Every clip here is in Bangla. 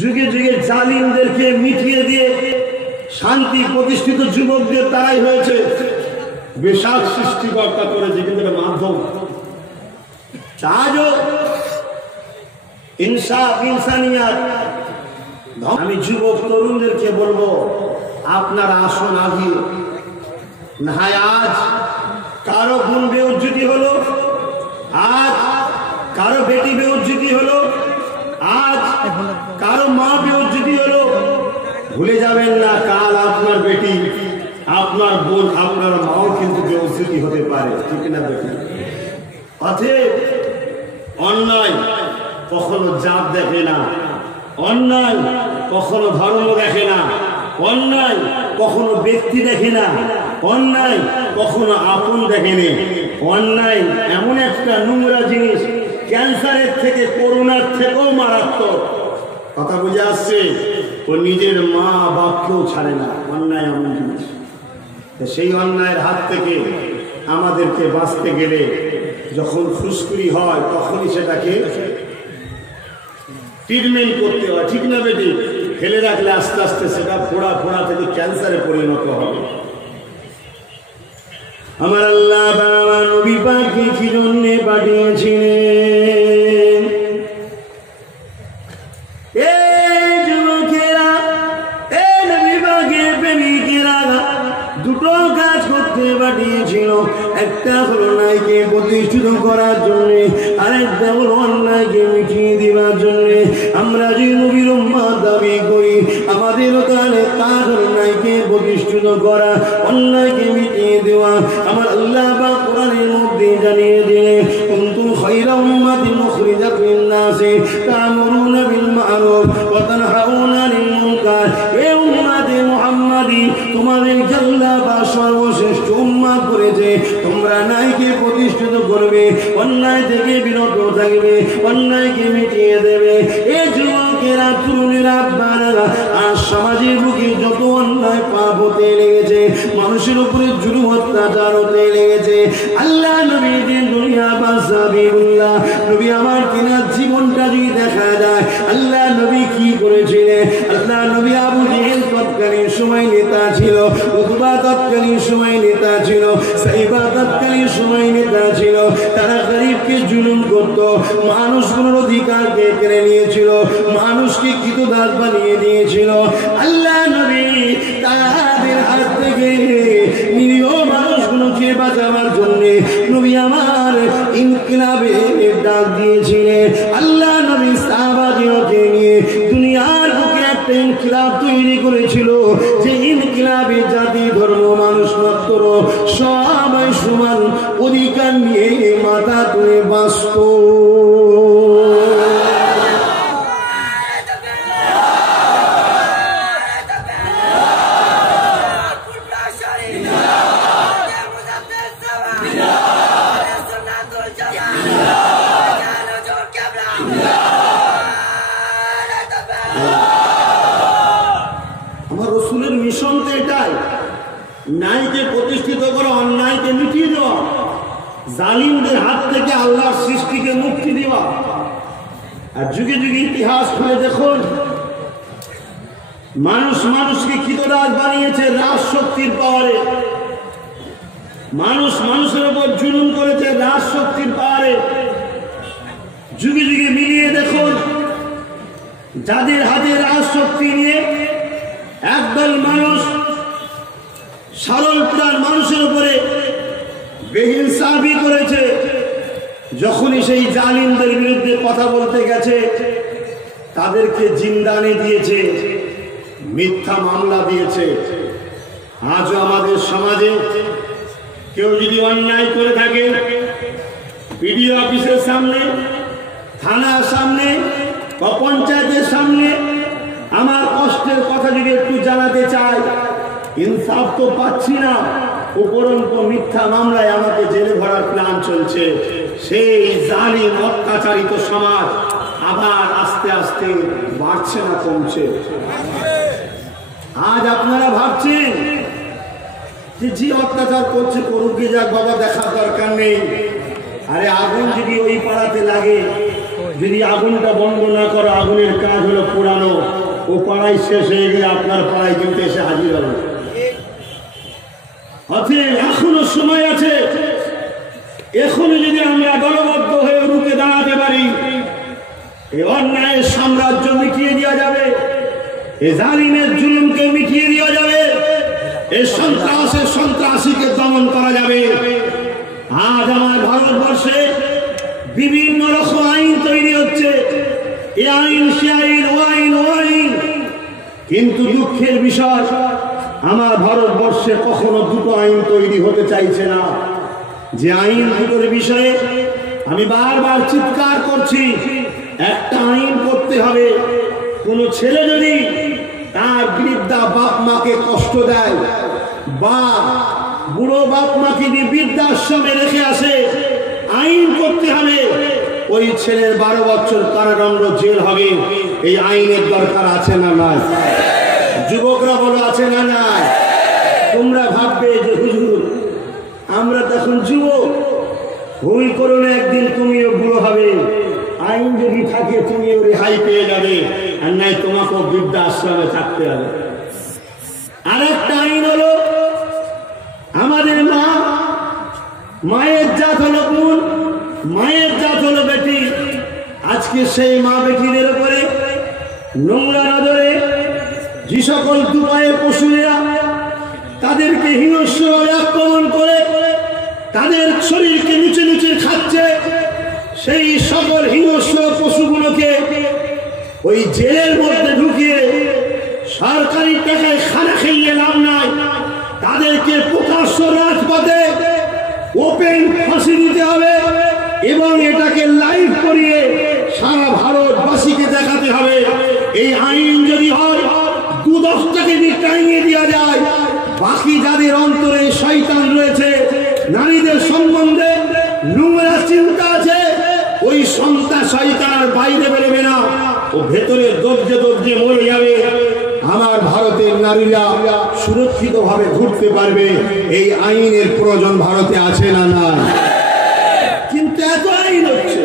যুগে যুগে জালিমদেরকে মিটিয়ে দিয়ে শান্তি প্রতিষ্ঠিত যুবকদের তারাই হয়েছে বিশাল সৃষ্টিকর্তা করেছে, কিন্তু মাধ্যম আজও ইনসাফ ইনসানিয়াত। আমি যুবক তরুণদেরকে বলবো, আপনারা আসুন আগিয়ে। না আজ কারো বোন বেউজ্জতি হলো, আজ কারো বেটি বেউজ্জতি হলো, আজ কারো মা বেউজ্জতি হলো, ভুলে যাবেন না কাল আপনার বেটি, আপনার বোন, আপনার মাও কিন্তু বেউজ্জতি হতে পারে, ঠিক না বেটি? অতএব অন্যায় কখনো জাত দেখে না, অন্যায় কখনো ধর্ম দেখে না, অন্যায় কখনো ব্যক্তি দেখে না, অন্যায় কখনো আপন দেখেনি। অন্যায় এমন একটা নোংরা জিনিস, ক্যান্সারের থেকে, করোনার থেকেও মারাত্মক। কথা বুঝে আসছে? ও নিজের মা বাপকেও ছাড়ে না। অন্যায় এমন জিনিস, সেই অন্যায়ের হাত থেকে আমাদেরকে বাঁচতে গেলে যখন ফুসকুড়ি হয় তখনই সেটাকে ট্রিটমেন্ট করতে হয়, ঠিক না বেটি? ফেলে রাখলে আস্তে আস্তে সেটা ফোড়া ফোড়া থেকে ক্যান্সারে পরিণত হবে। আমার আল্লাহ বাবা নবী পাককে কি জন্য পাঠিয়েছিলেন? এই যুবকেরা, এই নবী পাকের প্রেমিকেরা দুটো কাজ করতে পাঠিয়েছিল। একটা হলো অন্যায়কে প্রতিষ্ঠিত করার জন্য, আরেকটা হলো অন্যায়কে মিটিয়ে দেওয়ার জন্য। আমরা যে নবীর উম্মত দাবি করি, আমাদেরও তাহলে কাজ অন্যায়কে প্রতিষ্ঠিত করা, অন্যায়কে মিটিয়ে দেওয়া। আমার আল্লাহ পাক কোরআনের মধ্যে জানিয়ে দিলেন, কুনতুম খায়রা উম্মাতিন উখরিজাত লিন-নাসি তা'মুরুনা বিল মা'রুফ ওয়া তানহাউনা আনিল মুনকার। এ উম্মতে মুহাম্মাদি, তোমাদেরকে আল্লাহ পাক সর্বশ্রেষ্ঠ উম্মত করেছে, তোমরা ন্যায়কে প্রতিষ্ঠিত করবে, অন্যায় থেকে বিরত থাকবে, অন্যায়কে মিটিয়ে দেবে। এ যুবকেরা, তরুণেরা, বাচ্চারা, আর সমাজের বুকে যত অন্যায় পাপ হতে লেগেছে, মানুষের উপরে জুলুম অত্যাচার হতে লেগেছে, আল্লাহ নবী দিন দুনিয়া বাসাবিউল্লাহ নবী আমার তিনার জীবনটা যদি দেখা যায়, আল্লাহ নবী কি করেছিলেন? আল্লাহ নবী আবু জেহেল তৎকালীন সময় নেতা ছিল, উতবা তৎকালীন সময় নেতা ছিল, সাইবা তৎকালীন সময় নেতা ছিল। তারা গরিবকে জুলুম করত, মানুষগুলোর অধিকারকে কেড়ে নিয়েছিল, মানুষকে কৃতদাস বানিয়ে দিয়েছিল। আল্লাহ নবী তাদের হাত থেকে নিরীহ মানুষগুলোকে বাঁচাবার জন্য নবী আমার ইনকিলাবের ডাক দিয়েছিলেন। আল্লাহ নবী সাহাবাদেরকে নিয়ে দুনিয়ার বুকে একটা ইনকিলাব তৈরি করেছিল, যে ইনকিলাবে জাতি ধর্ম মানুষ মাত্র সবাই সমান অধিকার নিয়ে মাথা তুলে বাঁচত। আমার রসুলের মিশন তো এটাই, ন্যায়কে প্রতিষ্ঠিত করা, অন্যায়কে মিটিয়ে দেওয়া, জালিমদের হাত থেকে আল্লাহর সৃষ্টিকে মুক্তি দেওয়া। আর যুগে যুগে ইতিহাস খুলে দেখুন, মানুষ মানুষকে কৃতদাস বানিয়েছে রাজশক্তির পাওয়ারে, মানুষ মানুষের উপর জুলুম করেছে রাজশক্তির পাওয়ারে। যুগে যুগে মিলিয়ে দেখুন, যাদের হাতে রাজশক্তি নিয়ে একদল মানুষ সরল প্রাণ মানুষের উপরে বেহিনসাফি করেছে, যখনই সেই জালিমদের বিরুদ্ধে কথা বলতে গেছে তাদেরকে জিন্দানে দিয়েছে, মিথ্যা মামলা দিয়েছে। আজও আমাদের সমাজে কেউ যদি অন্যায় করে থাকে, পিডিও অফিসের সামনে, থানার সামনে বা পঞ্চায়েতের সামনে আমার কষ্টের কথা যদি একটু জানাতে চাই, ইনসাফ তো পাচ্ছি না, উপরন্তু মিথ্যা মামলায় আমাকে জেলে ভরার প্ল্যান চলছে। সেই জালিম অত্যাচারিত সমাজ আবার আস্তে আস্তে বাড়ছে না কমছে? আজ আপনারা ভাবছেন যে অত্যাচার করছে করুক গে যাক বাবা, দেখার দরকার নেই। আরে আগুন যদি ওই পাড়াতে লাগে যদি আগুনটা বন্ধ না করো, আগুনের কাজ হলো পোড়ানো, ও পাড়ায় শেষ হয়ে গেলে আপনার পাড়ায় কিন্তু এসে হাজির হবে। অতএব এখনো সময় আছে, এখনো যদি আমরা দলবদ্ধ হয়ে রুখে দাঁড়াতে পারি, এই অন্যায়ের সাম্রাজ্য মিটিয়ে দেওয়া যাবে, এই জালিমের জুলুমকে মিটিয়ে দেওয়া যাবে, এই সন্ত্রাসীকে দমন করা যাবে। আজ আমার ভারতবর্ষে বিভিন্ন রকম আইন তৈরি হচ্ছে, এ আইন সে আইন, ও আইন ও আইন, কিন্তু দুঃখের বিষয় আমার ভারতবর্ষে কখনো দুটো আইন তৈরি হতে চাইছে না। যে আইন দুটোর বিষয়ে আমি বারবার চিৎকার করছি, একটা আইন করতে হবে, কোন ছেলে যদি তার বৃদ্ধা বাপ মাকে কষ্ট দেয় বা বুড়ো বাপ মাকে যদি বৃদ্ধাশ্রমে রেখে আসে, আইন করতে হবে ওই ছেলের 12 বছর কারাদণ্ড, জেল হবে। এই আইনের দরকার আছে না নাই? যুবকরা বলো আছে না নাই? তোমরা ভাববে যে হুজুর আমরা তখন যুবক, ভুল করো না, একদিন তুমিও বুড়ো হবে, আইন যদি থাকে তুমিও রেহাই পেয়ে যাবে, আর নাই তোমাকেও বৃদ্ধাশ্রমে থাকতে হবে। আর একটা আইন হলো আমাদের মায়ের জাত হলো বোন, মায়ের জাত হলো বেটি। আজকে সেই মা বেটিদের উপরে নোংরা নজরে যে সকল দুপায়ে পশুরা তাদেরকে হিংস্রভাবে আক্রমণ করে তাদের শরীরকে নিচে নিচে খাচ্ছে, সেই সকল হিংস্র পশুগুলোকে ওই জেলের মধ্যে ঢুকিয়ে সরকারি টাকায় খানা খেয়ে লাভ নাই, তাদেরকে প্রকাশ্য রাজপথে ওপেন ফাঁসি দিতে হবে এবং এটাকে লাইভ করিয়ে সারা ভারতবাসীকে দেখাতে হবে। এই আইন যদি হয়, দুদকটাকে যদি টাঙিয়ে দেওয়া যায়, বাকি যাদের অন্তরে শয়তান রয়েছে, নারীদের সম্বন্ধে নোংরা চিন্তা আছে, ওই সন্তান শয়তান বাইরে বেরোবে না, ও ভেতরে দরজে দরজে মরে যাবে। আমার ভারতের নারীরা সুরক্ষিত ভাবে ঘুরতে পারবে। এই আইনের প্রয়োজন ভারতে আছে না না? কিন্তু এত আইন হচ্ছে,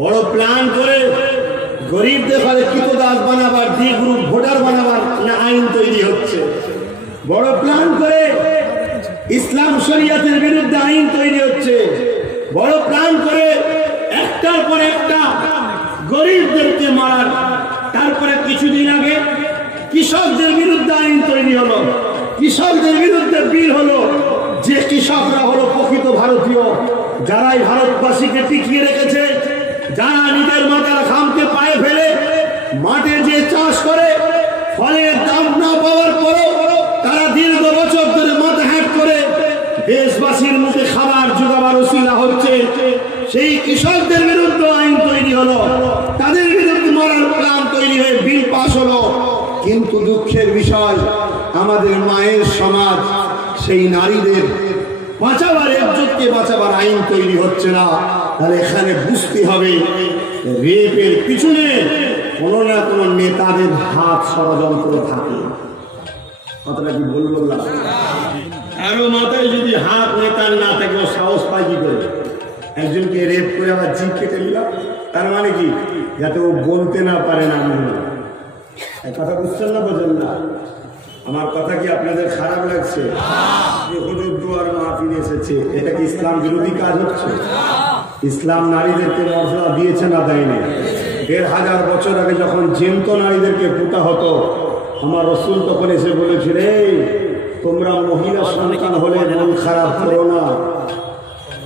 বড় প্ল্যান করে গরিবদের ঘরে কৃতদাস বানাবার, ডি গ্রুপ ভোটার বানাবার না আইন তৈরি হচ্ছে। বড় প্ল্যান করে ইসলাম শরিয়াতের বিরুদ্ধে আইন তৈরি হচ্ছে। বড় প্ল্যান করে একটার পর একটা গরিবদেরকে মারার। তারপরে কিছুদিন আগে কৃষকদের বিরুদ্ধে আইন তৈরি হলো, কৃষকদের বিরুদ্ধে বিল হলো, যে কৃষকরা হলো প্রকৃত ভারতীয়, যারাই ভারতবাসীকে টিকিয়ে রেখেছে, যারা নিজের মাথার ঘামকে পায়ে ফেলে মাঠে যে চাষ করে, ফলের দাম না পাওয়ার পরও তারা দীর্ঘ বছর ধরে মাথা হ্যাট করে দেশবাসীর মুখে খাবার জোগাবার ওসিলা হচ্ছে, সেই কৃষকদের বিরুদ্ধে আইন তৈরি হলো, তাদের বিরুদ্ধে মরার প্ল্যান তৈরি হয়ে বিল পাস হলো। কিন্তু দুঃখের বিষয় আমাদের মায়ের সমাজ সেই নারীদের বাঁচাবার, ইজ্জতকে বাঁচাবার আইন তৈরি হচ্ছে না। তাহলে এখানে বুঝতে হবে রেপের পিছনে কোনো না কোনো নেতাদের হাত ষড়যন্ত্র থাকে। কথাটা কি বললাম? আরো মাথায় যদি হাত নেতার না থাকে, সাহস পাই কি করে? একজনকে রেপ করে আবার জিভ কেটে নিলাম, তার মানে কি? যাতে ও বলতে না পারে না আমি কথা বুঝছেন না? বোঝেন না আমার কথা? কি আপনাদের খারাপ লাগছে? হুজুর দুয়ার মাহফিল এসেছে, এটা কি ইসলাম বিরোধী কাজ হচ্ছে? ইসলাম নারীদেরকে মর্যাদা দিয়েছে না দেয়নি? 1500 বছর আগে যখন জ্যান্ত নারীদেরকে পুঁতা হতো, আমার রসুল তখন এসে বলেছিল, এই তোমরা মহিলা সন্তান হলে মন খারাপ করো না,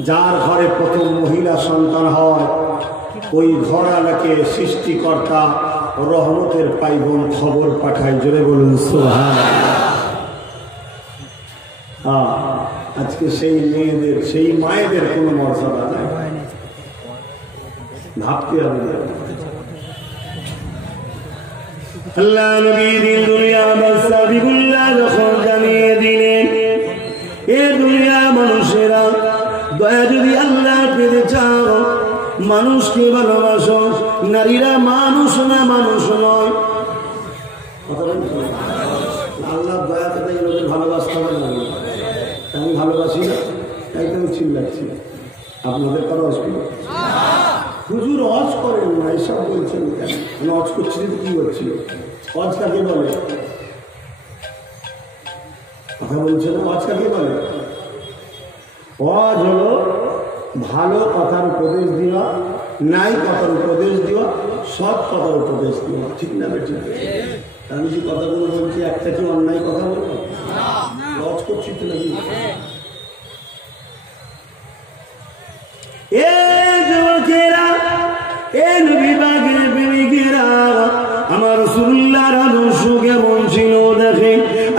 যার ঘরে প্রথম মহিলা সন্তান হয় ওই ঘরানাকে সৃষ্টিকর্তা রহমতের পাইবন খবর পাঠায়। জোরে বলুন সুবহানাল্লাহ। আজকে সেই মেয়েদের, সেই মায়েদের কোনো মর্যাদা নাই, ভাবতে হবে। আল্লাহ নবী দিন দুনিয়া বাদশা বিবুল্লাহ যখন জানিয়ে দিলেন, এ দুনিয়া মানুষেরা দয়া যদি আল্লাহ পেতে চাও, মানুষকে ভালোবাসো, নারীরা মানুষ না, মানুষ নয়। আল্লাহ দয়া পেতে গেলে ভালোবাসতে হবে না, আমি ভালোবাসি না, তাই তো চিল্লাচ্ছি। আপনাদের কারো অসুবিধা? হুজুর হজ করেন না, এসব বলছেন কেন? আমি হজ করছি তো কি করছিল? হজ কাকে বলে? কথা বলছে না, হজ কাকে বলে? হজ হলো ভালো কথার উপদেশ দেওয়া, নাই কথার উপদেশ দেওয়া, সৎ কথার উপদেশ দেওয়া। ঠিক না বেঠিক? আমি যে কথাগুলো বলছি একটা কি অন্যায় কথা বলবো? হজ করছি তো নাকি? আমার রাসূলুল্লাহর আদর্শ কেমন ছিল দেখে।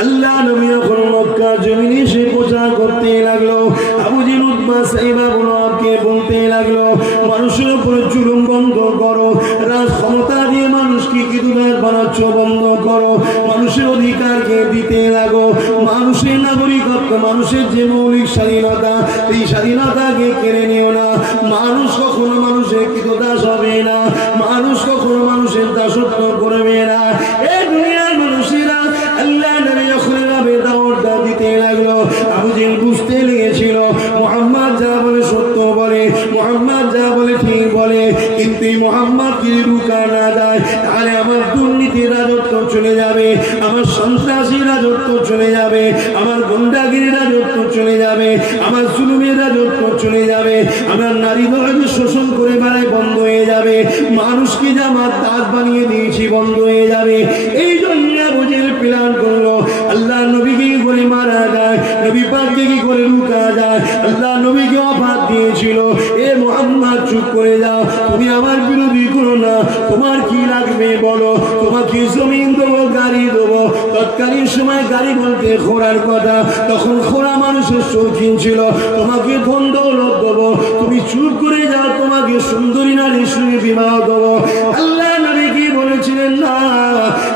আল্লাহ নবী যখন মক্কা জমিনে এসে প্রচার করতে লাগলো, আবু জেহেল উতবা সাইবা বলকে বলতে লাগলো, মানুষের উপরে জুলুম বন্ধ করো, রাজ ক্ষমতা দিয়ে মানুষকে কিদুদার বানাচ্ছ বন্ধ করো, মানুষের অধিকারকে দিতে লাগো, মানুষের নাগরিকত্ব, মানুষের যে মৌলিক স্বাধীনতা, এই স্বাধীনতাকে কেড়ে নিও না। মানুষ কখনো মানুষের কিদুদাস হবে না, মানুষ কখনো মানুষের দাসত্ব করবে না। এই দুনিয়ার মানুষেরা আল্লাহ নবী যখন এভাবে দাওয়াত দিতে লাগলো, আবু জেহেল বুঝতে লেগেছিল মুহাম্মদ যা বলে সত্য বলে, মুহাম্মদ যা বলে ঠিক বলে, কিন্তু এই মুহাম্মদ যদি রুকা না যায় তাহলে আমার দুর্নীতির রাজত্ব চলে যাবে, আমার সন্ত্রাসী রাজত্ব চলে যাবে, আমার গুন্ডাগিরি রাজত্ব চলে যাবে, আমার জুলুমের রাজত্ব চলে যাবে, আমার নারী দলকে শোষণ করে বেড়ায় বন্ধ হয়ে যাবে, মানুষকে যে আমার দাস বানিয়ে দিয়েছি বন্ধ হয়ে যাবে। এই জন্য আবু জেহেল প্ল্যান করলো আল্লাহ নবীকে কি করে মারা যায়, নবী পাককে কি করে রুকা যায়। আল্লাহ নবীকে অফার দিয়েছিল, এ মুহাম্মদ চুপ করে যাও, তুমি আমার বিরোধী করো না, তোমার কি লাগবে বলো, তোমাকে জমিন দেবো, গাড়ি দেবো। তৎকালীন সময় গাড়ি বলতে ঘোড়ার কথা, তখন ঘোড়া মানুষের শৌখিন ছিল, তোমাকে ধন দৌলত দেবো, তুমি চুপ করে যাও, তোমাকে সুন্দরী নারীর সঙ্গে বিবাহ দেবো। আল্লাহ নবী কি বলেছিলেন, না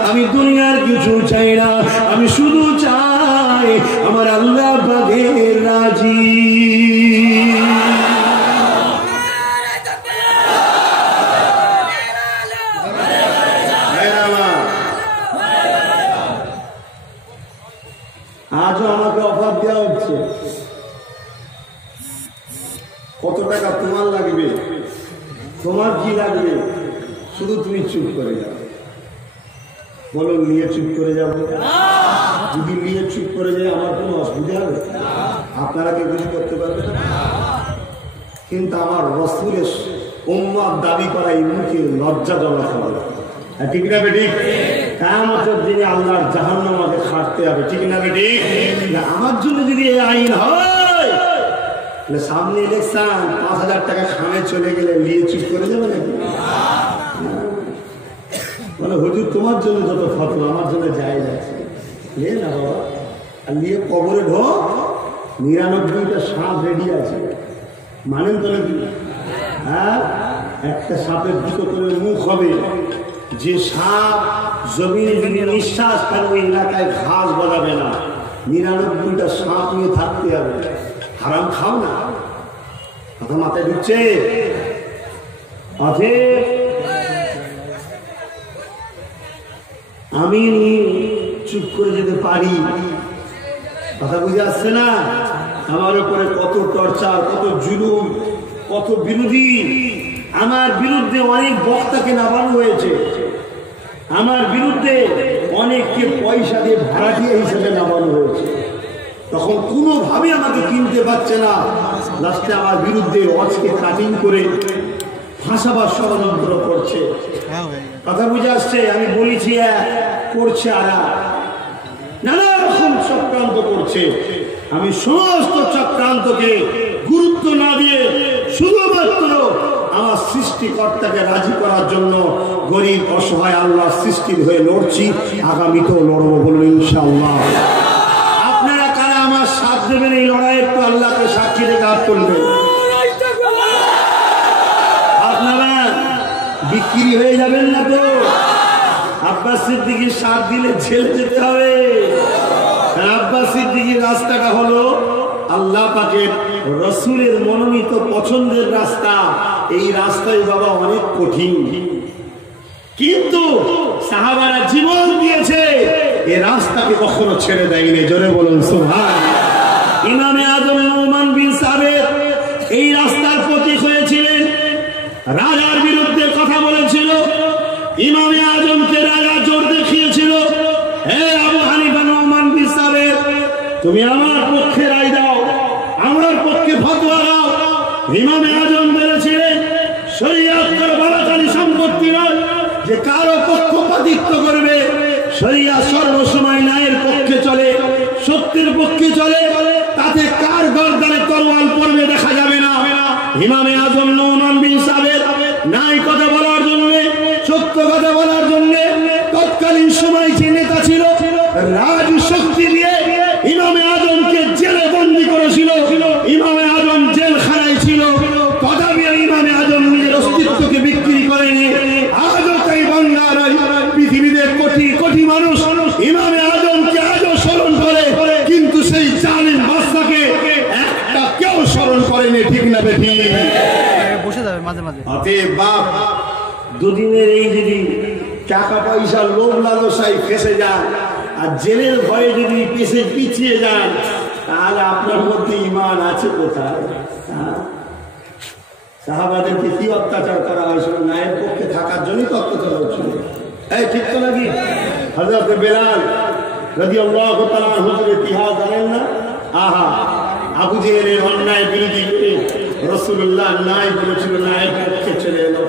আমি দুনিয়ার কিছু চাই না, আমি শুধু চাই আমার আল্লাহ পাকের রাজি। আজও আমাকে অফার দেওয়া হচ্ছে, কত টাকা তোমার লাগবে, তোমার কি লাগবে, শুধু তুমি চুপ করে যাও। বলো নিয়ে চুপ করে যাবো? যদি নিয়ে চুপ করে যায় আমার কোনো অসুবিধা হবে? আপনারা কেউ কিছু করতে পারবেন? কিন্তু আমার রাসূলের উম্মত দাবি করা এই মুখে লজ্জাজনক হবে। ঠিক না বেঠিক? কিয়ামতের দিনে আল্লাহর জাহান্নাম আমাকে খাটতে হবে। ঠিক না বেঠিক? আমার জন্য যদি এই আইন হয়, সামনে ইলেকশন, 5,000 টাকা খামে চলে গেলে নিয়ে চুপ করে যাবে নাকি? বলে হুজুর তোমার জন্য যত ফতোয়া আমার জন্য জায়েজ আছে, লে না বাবা। আর নিয়ে কবরে ঢোক, 99টা সাপ রেডি আছে, মানেন তো নাকি? হ্যাঁ, একটা সাপের দুটো করে মুখ হবে, যে সাপ জমিনে যদি নিঃশ্বাস ফেলে ওই এলাকায় ঘাস গজাবে না, 99টা সাপ নিয়ে থাকতে হবে। হারাম খাও না, কথা মাথায় ঢুকছে? আমি চুপ করে যেতে পারি, কথা বুঝে আসছে না? আমার উপরে কত টর্চার, কত জুলুম, কত বিরোধী, আমার বিরুদ্ধে অনেক বক্তাকে নামানো হয়েছে, আমার বিরুদ্ধে অনেককে পয়সা দিয়ে ভাড়াটিয়া হিসেবে নামানো হয়েছে, তখন কোনোভাবে আমাকে কিনতে পারছে না। লাস্টে আমার বিরুদ্ধে অজকে কাটিং করে ফাঁসাবার ষড়যন্ত্র করছে। কথা বুঝে আসছে? আমি বলেছি করছে, আর নানা রকম চক্রান্ত করছে। আমি সমস্ত চক্রান্তকে গুরুত্ব না দিয়ে শুধুমাত্র আমার সৃষ্টিকর্তাকে রাজি করার জন্য গরিব অসহায় আল্লাহ সৃষ্টির হয়ে লড়ছি, আগামীতেও লড়বো, বলুন ইনশাআল্লাহ। আপনারা কারা আমার সাথ দেবেন এই লড়াইয়ের? তো আল্লাহকে সাক্ষী রেখে হাত তুলবেন। আপনারা বিক্রি হয়ে যাবেন না তো? আব্বাস সিদ্দিকীর সাথ দিলে জেলে যেতে হবে। আব্বাস সিদ্দিকীর রাস্তাটা হলো আল্লাহ পাকের রাসূলের মনোনীত পছন্দের রাস্তা। এই রাস্তায় বাবা অনেক কঠিন, কিন্তু সাহাবারা জীবন দিয়েছে, এই রাস্তাকে কখনো ছেড়ে দেয়নি। জোরে বলুন সুবহানাল্লাহ। ইমামে আযম নুমান বিন সাবিত এই রাস্তার প্রতীক হয়েছিলেন। রাজার বিরুদ্ধে কথা বলেছিল, ইমামে আজমকে রাজা জোর দেখিয়েছিল, হে আবু হানিফা নুমান বিন সাবের, তুমি আমার পক্ষে রায় দাও, আমার পক্ষে ফতোয়া দাও। ইমামে আজম বলেছিলেন শরীয়ত কারো বালাকারী সম্পত্তি নয় যে কারো পক্ষপাতিত্ব করবে। শরীয়ত সর্বসময় ন্যায়ের পক্ষে চলে, সত্যের পক্ষে চলে, তাতে কার গর্দানে তরোয়াল পড়বে দেখা যাবে না। ইমামে আজম নুমান বিন সাবের ন্যায় কথা বলার জন্য, সত্য কথা বলার জন্য তৎকালীন সময় যে নেতা ছিল রাজ শক্তি দিয়ে ইমামে আজমকে জেলে বন্দী করেছিল। ইমামে আজম জেলখানায় ছিল, তথাপি ইমামে আজম নিজের অস্তিত্বকে বিক্রি করেনি। আজও তাই বাংলার পৃথিবীতে কোটি কোটি মানুষ ইমামে আজমকে আজও স্মরণ করে, কিন্তু সেই জালিম বাদশাকে একটা কেউ স্মরণ করেনি। ঠিক না বেঠিক? বসে যাবে মাঝে মাঝে। অতএব বাপ, দুদিনের এই যদি টাকা পয়সা লোভ লালসায় ফেসে যান আর জেলের ভয়ে যদি পিছিয়ে যান, তাহলে আপনার মধ্যে ঈমান আছে কোথায়? সাহাবাদেরকে কি অত্যাচার করা হয়েছিল? ন্যায়ের পক্ষে থাকার জন্যই তো অত্যাচার হচ্ছিল। এই ঠিক তো নাকি? হযরত বেলাল রাদিয়াল্লাহু তাআলা হুজুরের ইতিহাস জানেন না? আহা, আবু জেহেলের অন্যায় বিরোধী করে রাসূলুল্লাহ ন্যায় বলেছিল, ন্যায়ের পক্ষে চলে এলো।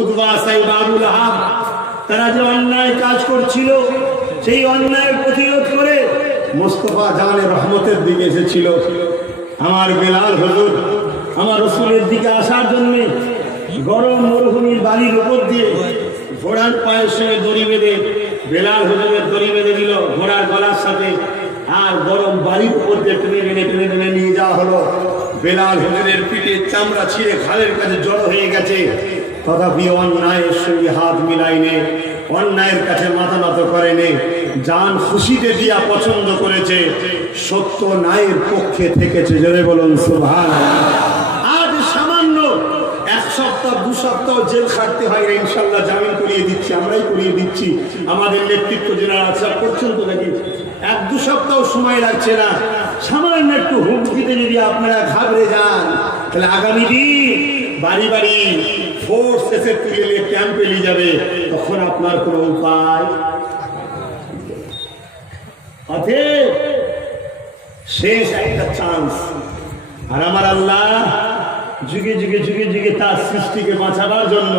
উতবা, সাইবা, আবু লাহাব, তারা যে অন্যায় কাজ করছিল সেই অন্যায় প্রতিরোধ করে মুস্তাফা জানে রহমতের দিকে এসেছিল। আমার বেলাল হুজুর আমার রাসূলের দিকে আসার জন্য গরম মরুভূমির বালির উপর দিয়ে ঘোড়ার পায়ের সঙ্গে দড়ি বেঁধে বেলাল হুজুরের দড়ি বেঁধে দিল ঘোড়ার গলার সাথে, আর গরম বালির উপর দিয়ে টেনে নিয়ে যাওয়া হলো। বেলাল হুজুরের পিঠের চামড়া ছিঁড়ে খালের কাছে জড়ো হয়ে গেছে, তথাপি অন্যায়ের সঙ্গে হাত মিলাইনে, অন্যায়ের কাছে মাথা নত করেনি, জান খুশিতে দিয়া পছন্দ করেছে, সত্য ন্যায়ের পক্ষে থেকেছে। জোরে বলুন সুবহানাল্লাহ। আজ সামান্য এক সপ্তাহ দু সপ্তাহ জেল খাটতে হয়, ইনশাল্লাহ জামিন করিয়ে দিচ্ছি, আমরাই করিয়ে দিচ্ছি, আমাদের নেতৃত্ব যারা আছে করছেন তো নাকি? এক দু সপ্তাহ সময় লাগছে না। সামান্য একটু হুমকিতে যদি আপনারা ঘাবড়ে যান, তাহলে আগামী দিন বাড়ি বাড়ি ফোর্স এসে তুলে ক্যাম্পে নিয়ে যাবে, তখন আপনার কোনো উপায়। অতএব শেষ একটা চান্স, আর আমার আল্লাহ যুগে যুগে যুগে যুগে তার সৃষ্টিকে বাঁচাবার জন্য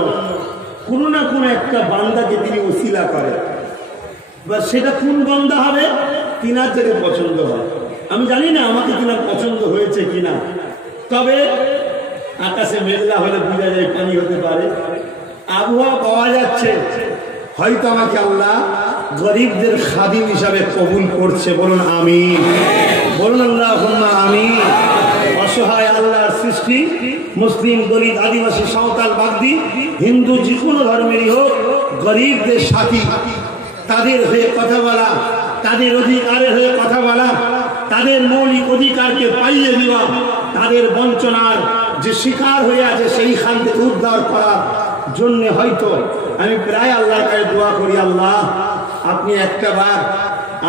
কোনো না কোনো একটা বান্দাকে তিনি ওসিলা করে। এবার সেটা কোন বান্দা হবে? তিনার যাকে পছন্দ হয়। আমি জানি না আমাকে তিনার পছন্দ হয়েছে কিনা, তবে আকাশে মেঘলা হলে বোঝা যায় পানি হতে পারে, আবহাওয়া পাওয়া যাচ্ছে, হয়তো আমাকে আল্লাহ গরিবদের খাদিম হিসাবে কবুল করছে। বলুন আমিন, বলুন আল্লাহুম্মা আমিন। অসহায় আল্লাহর সৃষ্টি, মুসলিম, দলিত, আদিবাসী, সাঁওতাল, বাগদি, হিন্দু, যে কোনো ধর্মেরই হোক, গরিবদের সাথী, তাদের হয়ে কথা বলা, তাদের অধিকারের হয়ে কথা বলা, তাদের মৌলিক অধিকারকে পাইয়ে দেওয়া, তাদের বঞ্চনার যে শিকার হয়ে আছে সেইখান থেকে উদ্ধার করার জন্য হয়তো আমি প্রায় আল্লাহর কাছে দোয়া করি, আল্লাহ আপনি একটা বার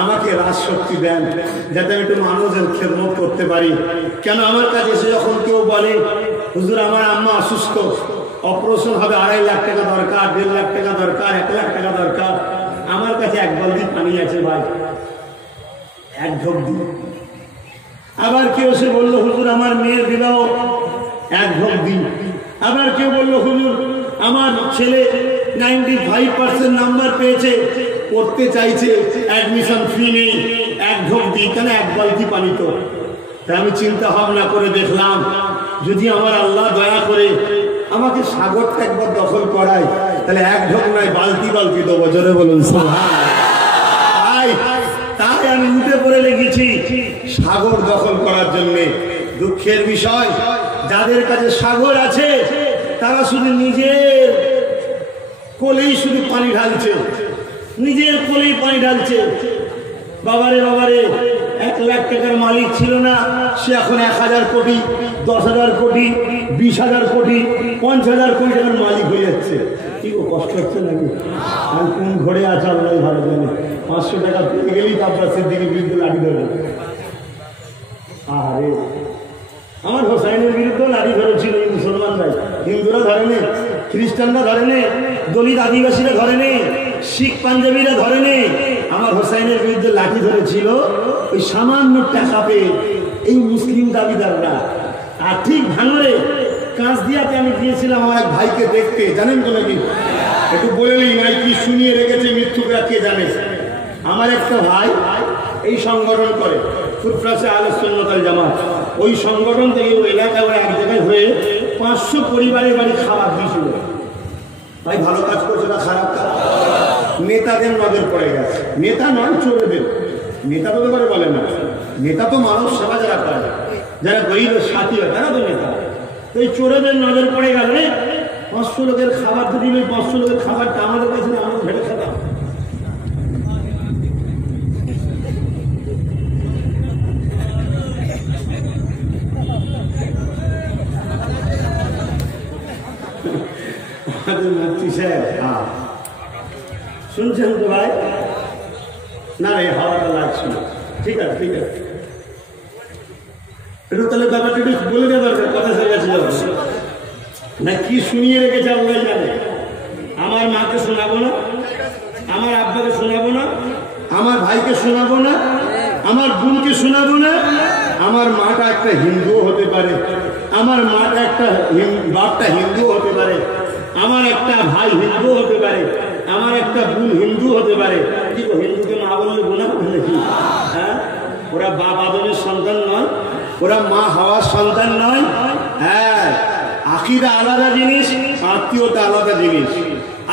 আমাকে রাজশক্তি দেন, যাতে আমি একটু মানুষের খেদমত করতে পারি। কেন আমার কাছে এসে যখন কেউ বলে হুজুর আমার আম্মা অসুস্থ, অপারেশন হবে, 2.5 লাখ টাকা দরকার, 1.5 লাখ টাকা দরকার, 1 লাখ টাকা দরকার, আমার কাছে এক বালতি পানি আছে ভাই, এক ঢোক দিন। আবার কেউ এসে বললো হুজুর আমার মেয়ের বিবাহ, এক ঢোক দিন। আবার কেউ বললো হুজুর আমার ছেলে 95% নাম্বার পেয়েছে, পড়তে চাইছে, অ্যাডমিশন ফি নেই, এক ঢোক দিই, কেন এক বালতি পানি তো। তাই আমি চিন্তা ভাবনা করে দেখলাম, যদি আমার আল্লাহ দয়া করে আমাকে সাগরটা একবার দখল করায়, তাহলে এক ঢোক নয় বালতি বালতি দেবো। জোরে বলুন সুবহানাল্লাহ। তাই আমি উঠে পড়ে লেগেছি সাগর দখল করার জন্য। দুঃখের বিষয়, যাদের কাছে সাগর আছে তারা শুধু নিজের কোলেই শুধু পানি ঢালছে, নিজের কোলেই পানি ঢালছে। বাবারে বাবারে, 1 লাখ টাকার মালিক ছিল না, সে এখন 1000 কোটি, 10,000 কোটি, 20,000 কোটি, 50,000 কোটি টাকার মালিক হয়ে যাচ্ছে। কি কষ্ট হচ্ছে নাকি? আর কোন ঘরে আছে আল্লাহ ভালো জানে। 500 টাকা পেয়ে গেলেই তারপর সিদ্দিকের বিরুদ্ধে লাঠি ধরবে। আরে আমার হোসাইনের বিরুদ্ধে লাঠি ধরেছিল এই মুসলমান ভাই। হিন্দুরা ধরে নে, খ্রিস্টানরা ধরে নে, দলিত আদিবাসীরা ধরে নে, শিখ পাঞ্জাবিরা ধরে নে। আমার হোসাইনের বিরুদ্ধে লাঠি ধরেছিল ওই সামান্য টাকা পেয়ে এই মুসলিম দাবিদাররা। আর ঠিক ভাঙরে কাঁচদিয়াতে আমি গিয়েছিলাম আমার এক ভাইকে দেখতে, জানেন তো নাকি? একটু বলে নিই ভাই, কি শুনিয়ে রেখেছে মৃত্যুকরা কে জানে। আমার একটা ভাই এই সংগঠন করে, ফুরফুরাসে আহলে সুন্নাত ওয়াল জামাত। ওই সংগঠন থেকে ওই এলাকায় এক জায়গায় হয়ে 500 পরিবারের বাড়ি খাবার দিয়েছিল। ভাই ভালো কাজ করছে না খারাপ কাজ? নেতাদের নজর পড়ে গেছে। নেতা নয়, চোরেদের। নেতা তো করে বলে না, নেতা তো মানুষ সেবা যারা করে, যারা গরিবের সাথী হয় তারা তো নেতা। তো এই চোরেদের নজর পড়ে গেল, 500 লোকের খাবার তো দিবে, 500 লোকের খাবারটা আমাদের কাছে না, আমরা ভেবে খেতাম। মুফতি সাহেব শুনছেন তো ভাই? না রে, হাওয়াটা লাগছে না। ঠিক আছে ঠিক আছে, একটু তাহলে ব্যাপারটা একটু বলে দেওয়া দরকার, কথা সে গেছে না। কি শুনিয়ে রেখেছে আল্লাহ জানে। আমার মাকে শোনাবো না, আমার আব্বাকে শোনাবো না, আমার ভাইকে শোনাবো না, আমার বোনকে শোনাবো না। আমার মাটা একটা হিন্দুও হতে পারে, আমার মাটা একটা বাপটা হিন্দু হতে পারে, আমার একটা ভাই হিন্দু হতে পারে, আমার একটা বোন হিন্দু হতে পারে। কি হিন্দুকে মা বললে গুনাহ নাকি? হ্যাঁ, ওরা বাপ আদমের সন্তান নয়, ওরা মা হাওয়ার সন্তান নয়। হ্যাঁ, আকীদা আলাদা জিনিস, আত্মীয়তা আলাদা জিনিস।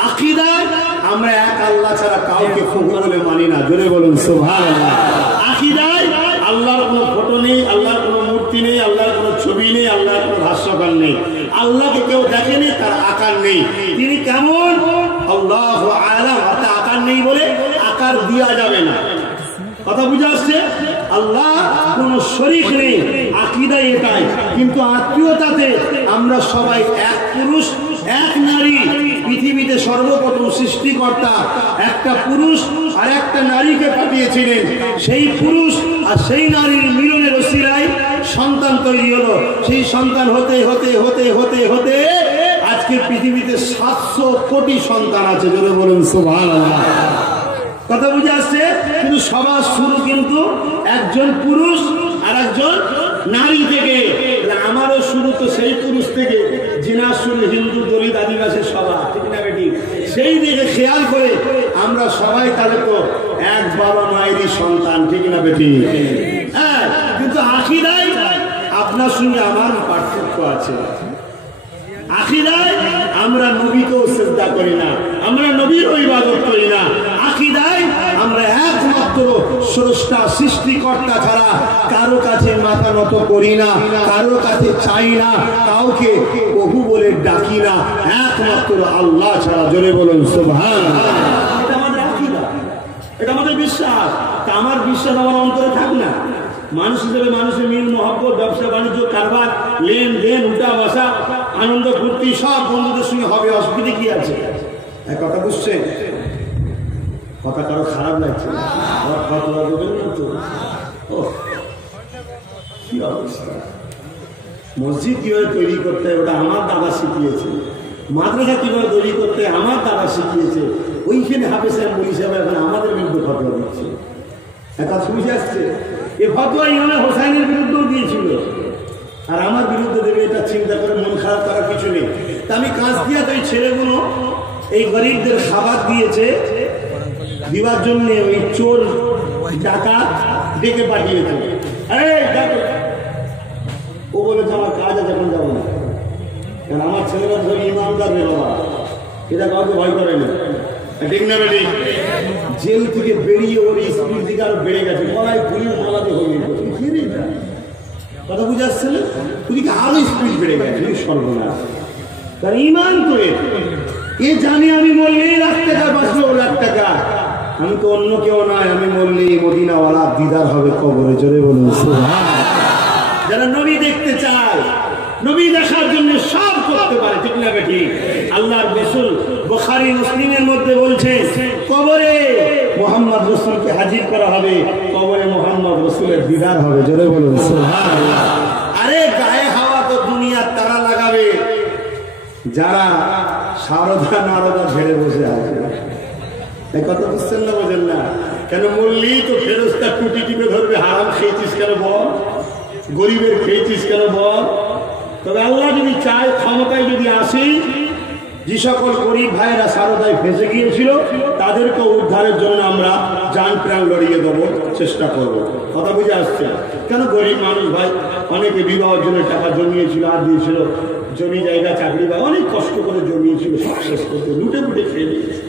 আকীদায় আমরা এক আল্লাহ ছাড়া কাউকে প্রভু বলে মানি না। জোরে বলুন সুবহানাল্লাহ। আকীদায় আল্লাহর কোনো ফটো নেই, আল্লাহর কোনো মূর্তি নেই, আল্লাহর কোনো ছবি নেই, আল্লাহর কোনো ভাষ্যকার নেই। আল্লাহকে কেউ দেখেনি, তার আকার নেই। তিনি কেমন আল্লাহু আ'লাম, অর্থাৎ আকার নেই বলে আকার দেওয়া যাবে না। কথা বুঝে আসছে? আল্লাহ কোন শরীক নেই, আকীদা এটাই। কিন্তু আত্মীয়তাতে আমরা সবাই এক পুরুষ এক নারী। পৃথিবীতে সর্বপ্রথম সৃষ্টিকর্তা একটা পুরুষ আর একটা নারীকে পাঠিয়েছিলেন। সেই পুরুষ আর সেই নারীর মিলনের ওসিলায় সন্তান তৈরি হলো। সেই সন্তান হতে হতে হতে হতে হতে আজকে পৃথিবীতে 700 কোটি সন্তান আছে। জোরে বলুন সুবহানাল্লাহ। কথা বুঝে আসছে? কিন্তু সবার শুরু কিন্তু একজন পুরুষ আর একজন নারী থেকে। আমারও শুরু তো সেই পুরুষ থেকে। জিনার শুরু হিন্দু, দলিত, আদিবাসী সবার, ঠিক না বেটি? সেই দিকে খেয়াল করে আমরা সবাই তাহলে তো এক বাবা মায়েরই সন্তান, ঠিক না বেটি? হ্যাঁ, কিন্তু আকীদায় আপনার সঙ্গে আমার পার্থক্য আছে। আকীদায় আমরা নবীকেও সিজদা করি না, আমরা নবীরও ইবাদত করি না। আকীদায় আমরা একমাত্র স্রষ্টা সৃষ্টিকর্তা ছাড়া কারো কাছে মাথা নত করি না, কারো কাছে চাই না, কাউকে প্রভু বলে ডাকি না, একমাত্র আল্লাহ ছাড়া। জোরে বলুন সুবহানাল্লাহ। এটা আমাদের আকীদা, এটা আমাদের বিশ্বাস। তা আমার বিশ্বাস আমার অন্তরে থাক না। মানুষ হিসেবে মানুষের মিল মহব্বত, ব্যবসা বাণিজ্য, কারবার, লেনদেন, উঠা বসা, আনন্দ ফুর্তি সব বন্ধুদের সঙ্গে হবে। অসুবিধা কি আছে? এক কথা বুঝছেন? কথা কারো খারাপ লাগছে? কি অবস্থা! মসজিদ কিভাবে তৈরি করতে হয় ওটা আমার দাদা শিখিয়েছে। মাদ্রাসা কিভাবে তৈরি করতে হয় আমার দাদা শিখিয়েছে। ওইখানে হাফেজ সাহেব, মৌলভী সাহেব এখন আমাদের বিরুদ্ধে ফতোয়া দিচ্ছে। একটা বুঝে আসছে? এ ফতোয়া ইমাম হোসাইনের বিরুদ্ধেও দিয়েছিল, আর আমার বিরুদ্ধে দেবে এটা চিন্তা করে মন খারাপ করার কিছু নেই। তা আমি কাঁচদিয়া তো এই ছেলেগুলো এই গরিবদের খাবার দিয়েছে দিবার জন্য ওই চোর টাকা ডেকে পাঠিয়েছে। ও বলেছে আমার কাজ আছে, এখন যাবো না, কারণ আমার ছেলেরা ধরে ইমানদার রে বাবা, এটা কাউকে ভয় করে না, ঠিক না বেটি? জেল থেকে বেরিয়ে ওর স্পিড দিকে আরো বেড়ে গেছে, গলায় পুলিশ মালাতে হয়ে গেছে। কথা বুঝে আসছে না? তুইকে আরো স্পিড বেড়ে গেছে, সর্বনাশ। কারণ ইমান করে এ জানি আমি বললেই লাখ টাকা বাঁচলো, লাখ টাকা। আমি তো অন্য কেউ নয়, আমি বললেই মদিনাওয়ালা দিদার হবে কবরে। জোরে বলুন সুবহানাল্লাহ। যারা নবী দেখতে চায়, নবী দেখার জন্য সব করতে পারে, ঠিক না বেটি? আল্লাহর রাসূল বুখারী মুসলিমের মধ্যে বলছে কবরে মুহাম্মদ রাসূলকে হাজির করা হবে, কবরে মুহাম্মদ রাসূলের দিদার হবে। জোরে বলুন সুবহানাল্লাহ। আরে গায়ে হাওয়া তো দুনিয়ার তারা লাগাবে, যারা সারদা নারদা ছেড়ে বসে আছে, এই কথা বুঝছেন না? বোঝেন না কেন? বললেই তো ফেরস্তা টুটি টিপে ধরবে। হারাম খেয়েছিস কেন বল, গরিবের খেয়েছিস কেন বল। তবে আল্লাহ যদি চায়, ক্ষমতায় যদি আসে, যে সকল গরিব ভাইরা সারদায় ফেসে গিয়েছিল তাদেরকে উদ্ধারের জন্য আমরা জান প্রাণ লড়িয়ে দেবো, চেষ্টা করব। কথা বুঝে আসছে? কেন গরিব মানুষ ভাই, অনেকে বিবাহের জন্য টাকা জমিয়েছিল, আর দিয়েছিল, জমি জায়গা চাকরি ভাই অনেক কষ্ট করে জমিয়েছিল, সব শেষ করতে লুটে লুটে খেয়ে দিয়েছে।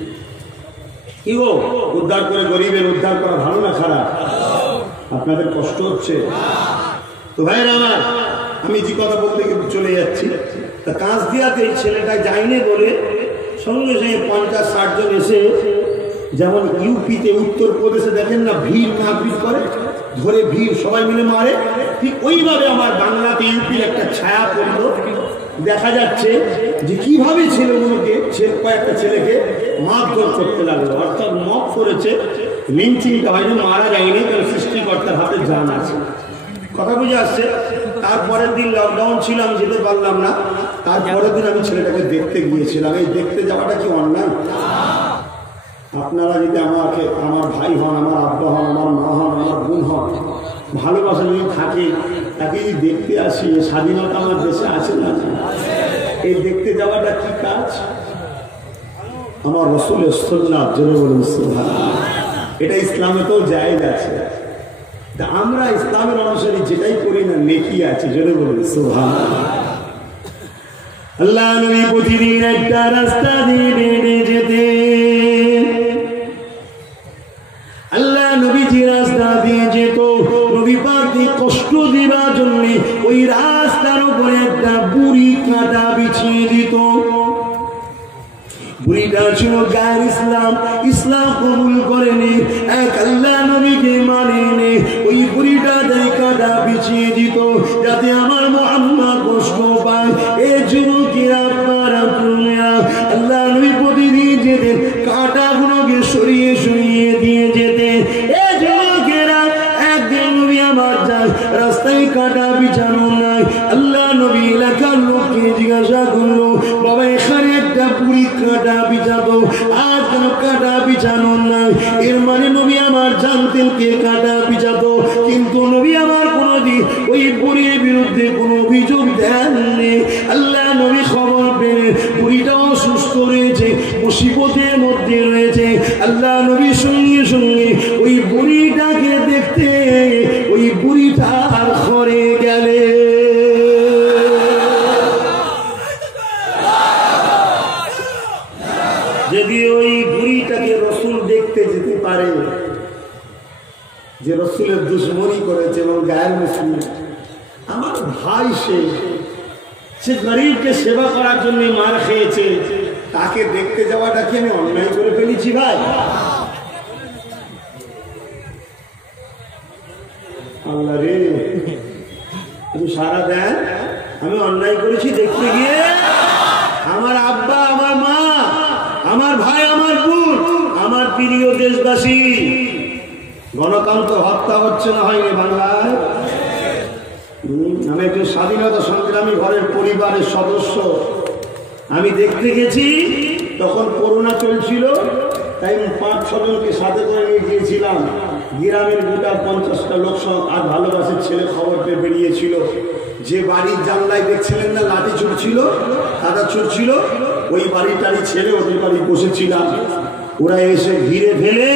কি গো, উদ্ধার করে গরিবের উদ্ধার করা ভালো না খারাপ? আপনাদের কষ্ট হচ্ছে তো ভাইরা আমার। আমি যে কথা বলতে চলে যাচ্ছি, তা কাজ দিয়াতে এই ছেলেটা যায়নি বলে সঙ্গে সঙ্গে 50-60 জন এসে, যেমন ইউপিতে উত্তরপ্রদেশে দেখেন না ভিড় মারপিট করে, ধরে ভিড় সবাই মিলে মারে, ঠিক ওইভাবে আমার বাংলাতে ইউপির একটা ছায়া পড়লো। দেখা যাচ্ছে যে কিভাবে ছেলেগুলোকে, কয়েকটা ছেলেকে মারধর করতে লাগলো, অর্থাৎ মত করেছে। লিঞ্চিংটা হয়নি, মারা যায়নি, কারণ সৃষ্টিকর্তার হাতে জান আছে। কথা বুঝে আসছে? তারপরের দিন লকডাউন ছিল, আমি যেতে পারলাম না। তারপরের দিন আমি ছেলেটাকে দেখতে গিয়েছিলাম। এই দেখতে যাওয়াটা কি অন্যায়? আপনারা যদি আমাকে, আমার ভাই হন, আমার আব্বা হন, আমার মা হন, আমার বোন হন, ভালোবাসা যদি থাকে, তাকে যদি দেখতে আসি, স্বাধীনতা আমার দেশে আছে না? এই দেখতে যাওয়াটা কি কাজ? আমার রাসূলের সুন্নাত, জোরে বলুন সুবহানাল্লাহ। এটা ইসলামেতেও জায়েজ আছে। আমরা ইসলামের অনুসারী যেটাই করি না, নেকি আছে, জোরে বলুন সুবহানাল্লাহ। আল্লাহ নবী প্রতিদিন একটা রাস্তা দিয়ে হেঁটে যেতেন। আল্লাহ নবী যে রাস্তা দিয়ে যেত, নবী পাককে কষ্ট দেওয়ার জন্য ওই রাস্তার উপরে একটা বুড়ি কাঁটা বিছিয়ে দিত। বুড়িটা ছিল গায়ের ইসলাম, ইসলাম কবুল করেনি, এক আল্লাহ নবীকে মানেনি। ওই বুড়িটা দেয় কাঁটা বিছিয়ে দিত যাতে আমার মুহাম্মদ কষ্ট পায়। এই যুবকেরা, আপনারা আল্লাহ নবী প্রতিদিন যেতেন, কাঁটাগুলোকে সরিয়ে সরিয়ে দিয়ে যেতেন। এই যুবকেরা, একদিন নবী আমার যায়, রাস্তায় কাঁটা বিছানো নাই। আল্লাহ নবী এলাকার লোককে জিজ্ঞাসা করলো, বাবা এখানে একটা বুড়ি কাঁটা বিছাতো, আর কেন কাঁটা বিছানো নাই? এর মানে নবী আমার জানতেন কে কাঁটা বিছাতো, কিন্তু নবী আমার কোনোদিন ওই বুড়ির বিরুদ্ধে কোনো অভিযোগ দেননি। আল্লাহ নবী খবর পেলেন বুড়িটা অসুস্থ রয়েছে, মুসিবতের মধ্যে রয়েছে। আল্লাহ নবী সঙ্গে সঙ্গে ওই বুড়িটাকে দেখতে ওই বুড়িটার ঘরে গেলে। যদি ওই বুড়িটাকে রসুল দেখতে যেতে পারে, যে রসুলের দুশ্মনী করেছে এবং গায়ের মুসলিম, আমার ভাই সে গরিবকে সেবা করার জন্য মার খেয়েছে, তাকে দেখতে যাওয়াটা কি আমি অন্যায় করে ফেলেছি ভাই? আল্লাহ রে, তুমি সারা দেন, আমি অন্যায় করেছি দেখতে গিয়ে? আমার আব্বা, আমার মা, আমার ভাই, আমার বোন, আমার প্রিয় দেশবাসী, গণতন্ত্র হত্যা হচ্ছে না হয়নি বাংলায়? আমি একজন স্বাধীনতা সংগ্রামী ঘরের পরিবারের সদস্য। আমি দেখতে গেছি, তখন করোনা চলছিল, তাই 5-6 জনকে সাথে করে নিয়ে গিয়েছিলাম। গ্রামের গোটা 50টা লোক সব আর ভালোবাসার ছেলে খবর পেয়ে বেরিয়েছিল। যে বাড়ির জানলায় দেখছিলেন না লাঠি ছুটছিল, কাদা ছুটছিল, ওই বাড়িটারই ছেলে, ওদের বাড়ি বসেছিলাম। ওরা এসে ঘিরে ফেলে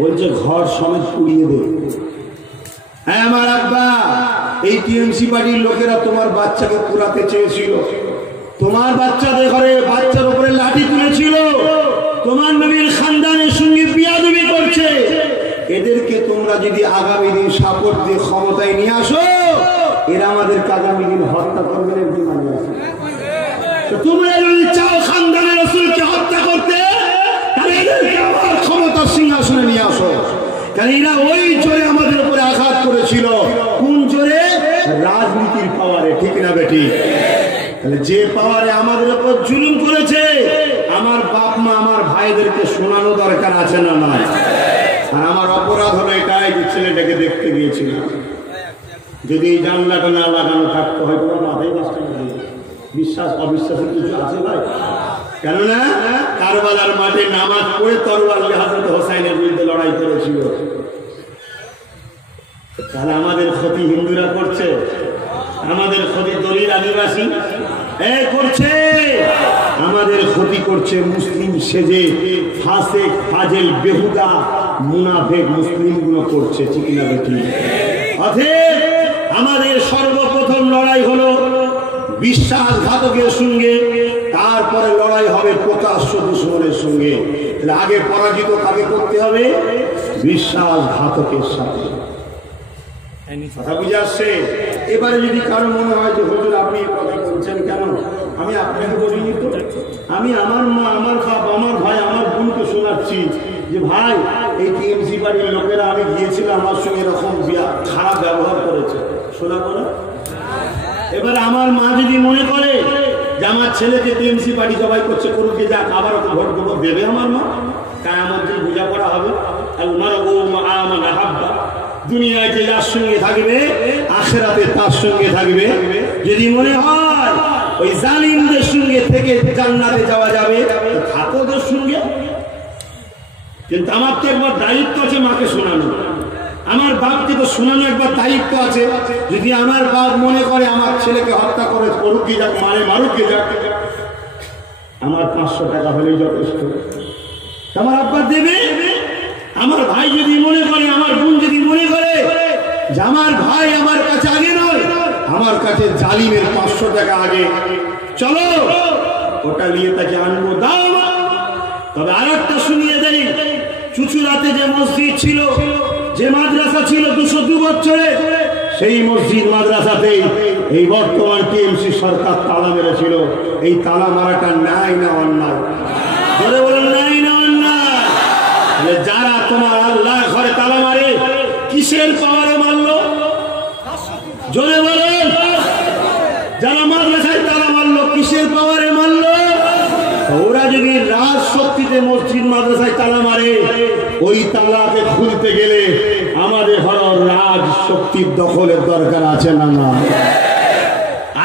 বলছে ঘর সমেত পুড়িয়ে দেবে। হ্যাঁ আমার আব্বা, এই টিএমসি পার্টির লোকেরা তোমার বাচ্চাকে পুরাতে চেয়েছিল, তোমার বাচ্চাদের ঘরে বাচ্চার উপরে লাঠি তুলেছিল, তোমার নবীর খানদানের সঙ্গে বিয়াদবি করছে। এদেরকে তোমরা যদি আগামী দিন সাপোর্ট দিয়ে ক্ষমতায় নিয়ে আসো, এরা আমাদের আগামী দিন হত্যা করবেন। একদিন মানে আসে, তোমরা যদি চাও খানদানের রাসূলকে হত্যা করতে, তাহলে এদেরকে আবার ক্ষমতার সিংহাসনে নিয়ে আসো। কারণ এরা ওই জোরে আমাদের উপরে আঘাত করেছিল। কোন জোরে? রাজনীতির পাওয়ারে, ঠিক না বেটি? তাহলে যে পাওয়ারে আমাদের উপর জুলুম করেছে, আমার বাপ মা, আমার ভাইদেরকে শোনানো দরকার আছে না নাই? আর আমার অপরাধ হলো এটাই যে ছেলেটাকে দেখতে গিয়েছিলাম। যদি এই জানলাটা না লাগানো থাকতো, হয়তো মাথায় বাঁচতে বিশ্বাস অবিশ্বাসের কিছু আছে ভাই? কেননা কারবালার মাঠে নামাজ পড়ে তরবার নিয়ে হযরত হোসাইনের বিরুদ্ধে লড়াই করেছিল। তাহলে আমাদের ক্ষতি হিন্দুরা করছে, আমাদের ক্ষতি দলিল আদিবাসী করছে, আমাদের ক্ষতি করছে মুসলিম সেজে ফাসেক ফাজেল বেহুদা মুনাফেক মুসলিম গুলো করছে। ঠিক না বেঠিক? অতএব আমাদের সর্বপ্রথম লড়াই হলো বিশ্বাসঘাতকের সঙ্গে, তারপরে লড়াই হবে প্রকাশ্য দুশমনের সঙ্গে। তাহলে আগে পরাজিত কাকে করতে হবে? বিশ্বাসঘাতকের সাথে। কথা বুঝে আসছে? এবারে যদি কারো মনে হয় যে হুজুর আপনি কথা বলছেন কেন, আমি আপনাকে বলিনি তো, আমি আমার মা, আমার বাপ, আমার ভাই, আমার বোনকে শোনাচ্ছি যে ভাই এই টিএমসি বাড়ির লোকেরা আমি গিয়েছিলাম, আমার সঙ্গে এরকম খারাপ ব্যবহার করেছে, শোনাবো না? এবার আমার মা যদি মনে করে যে আমার ছেলেকে টিএমসি পার্টি জবাই করছে, করুক, যাক, আবার ওকে ভোট দেবো, দেবে আমার মা। কিয়ামত দিন বোঝাপড়া হবে। দুনিয়ায় যে যার সঙ্গে থাকবে আখিরাতে তার সঙ্গে থাকবে। যদি মনে হয় ওই জালিমদের সঙ্গে থেকে জান্নাতে যাওয়া যাবে, থাকো ওদের সঙ্গে। কিন্তু আমার তো একবার দায়িত্ব আছে মাকে শোনানো, আমার বাপকে তো শোনানো একবার দায়িত্ব আছে। যদি আমার বাপ মনে করে আমার ছেলেকে হত্যা করে, করুক কি যাক, মারে মারুক কি যাক, আমার 500 টাকা হলেই যথেষ্ট, আমার আব্বা দেবে। আমার ভাই যদি মনে করে, আমার বোন যদি মনে করে যে আমার ভাই আমার কাছে আগে নয়, আমার কাছে জালিমের 500 টাকা আগে, চলো ওটা নিয়ে তাকে আনবো, দাও। তবে আর একটা শুনিয়ে দেই, চুচুড়াতে যে মসজিদ ছিল, যে মাদ্রাসা ছিল 202 বছরে, সেই মসজিদ মাদ্রাসাতেই এই বর্তমান টিএমসি সরকার তালা মেরেছিল। এই তালা মারাটা ন্যায় না অন্যায়? বলে বলেন ন্যায় না অন্যায়? যারা তোমার আল্লাহ ঘরে তালা মারে, কিসের পাওয়ারে মারলো? জোরে বলেন। যারা মাদ্রাসায় তালা মারলো, কিসের পাওয়ারে মারলো? ওরা যদি রাজ শক্তিতে মসজিদ মাদ্রাসায় তালা মারে, ওই তালাকে খুলতে গেলে আমাদের হলো রাজ শক্তির দখলের দরকার আছে না? না।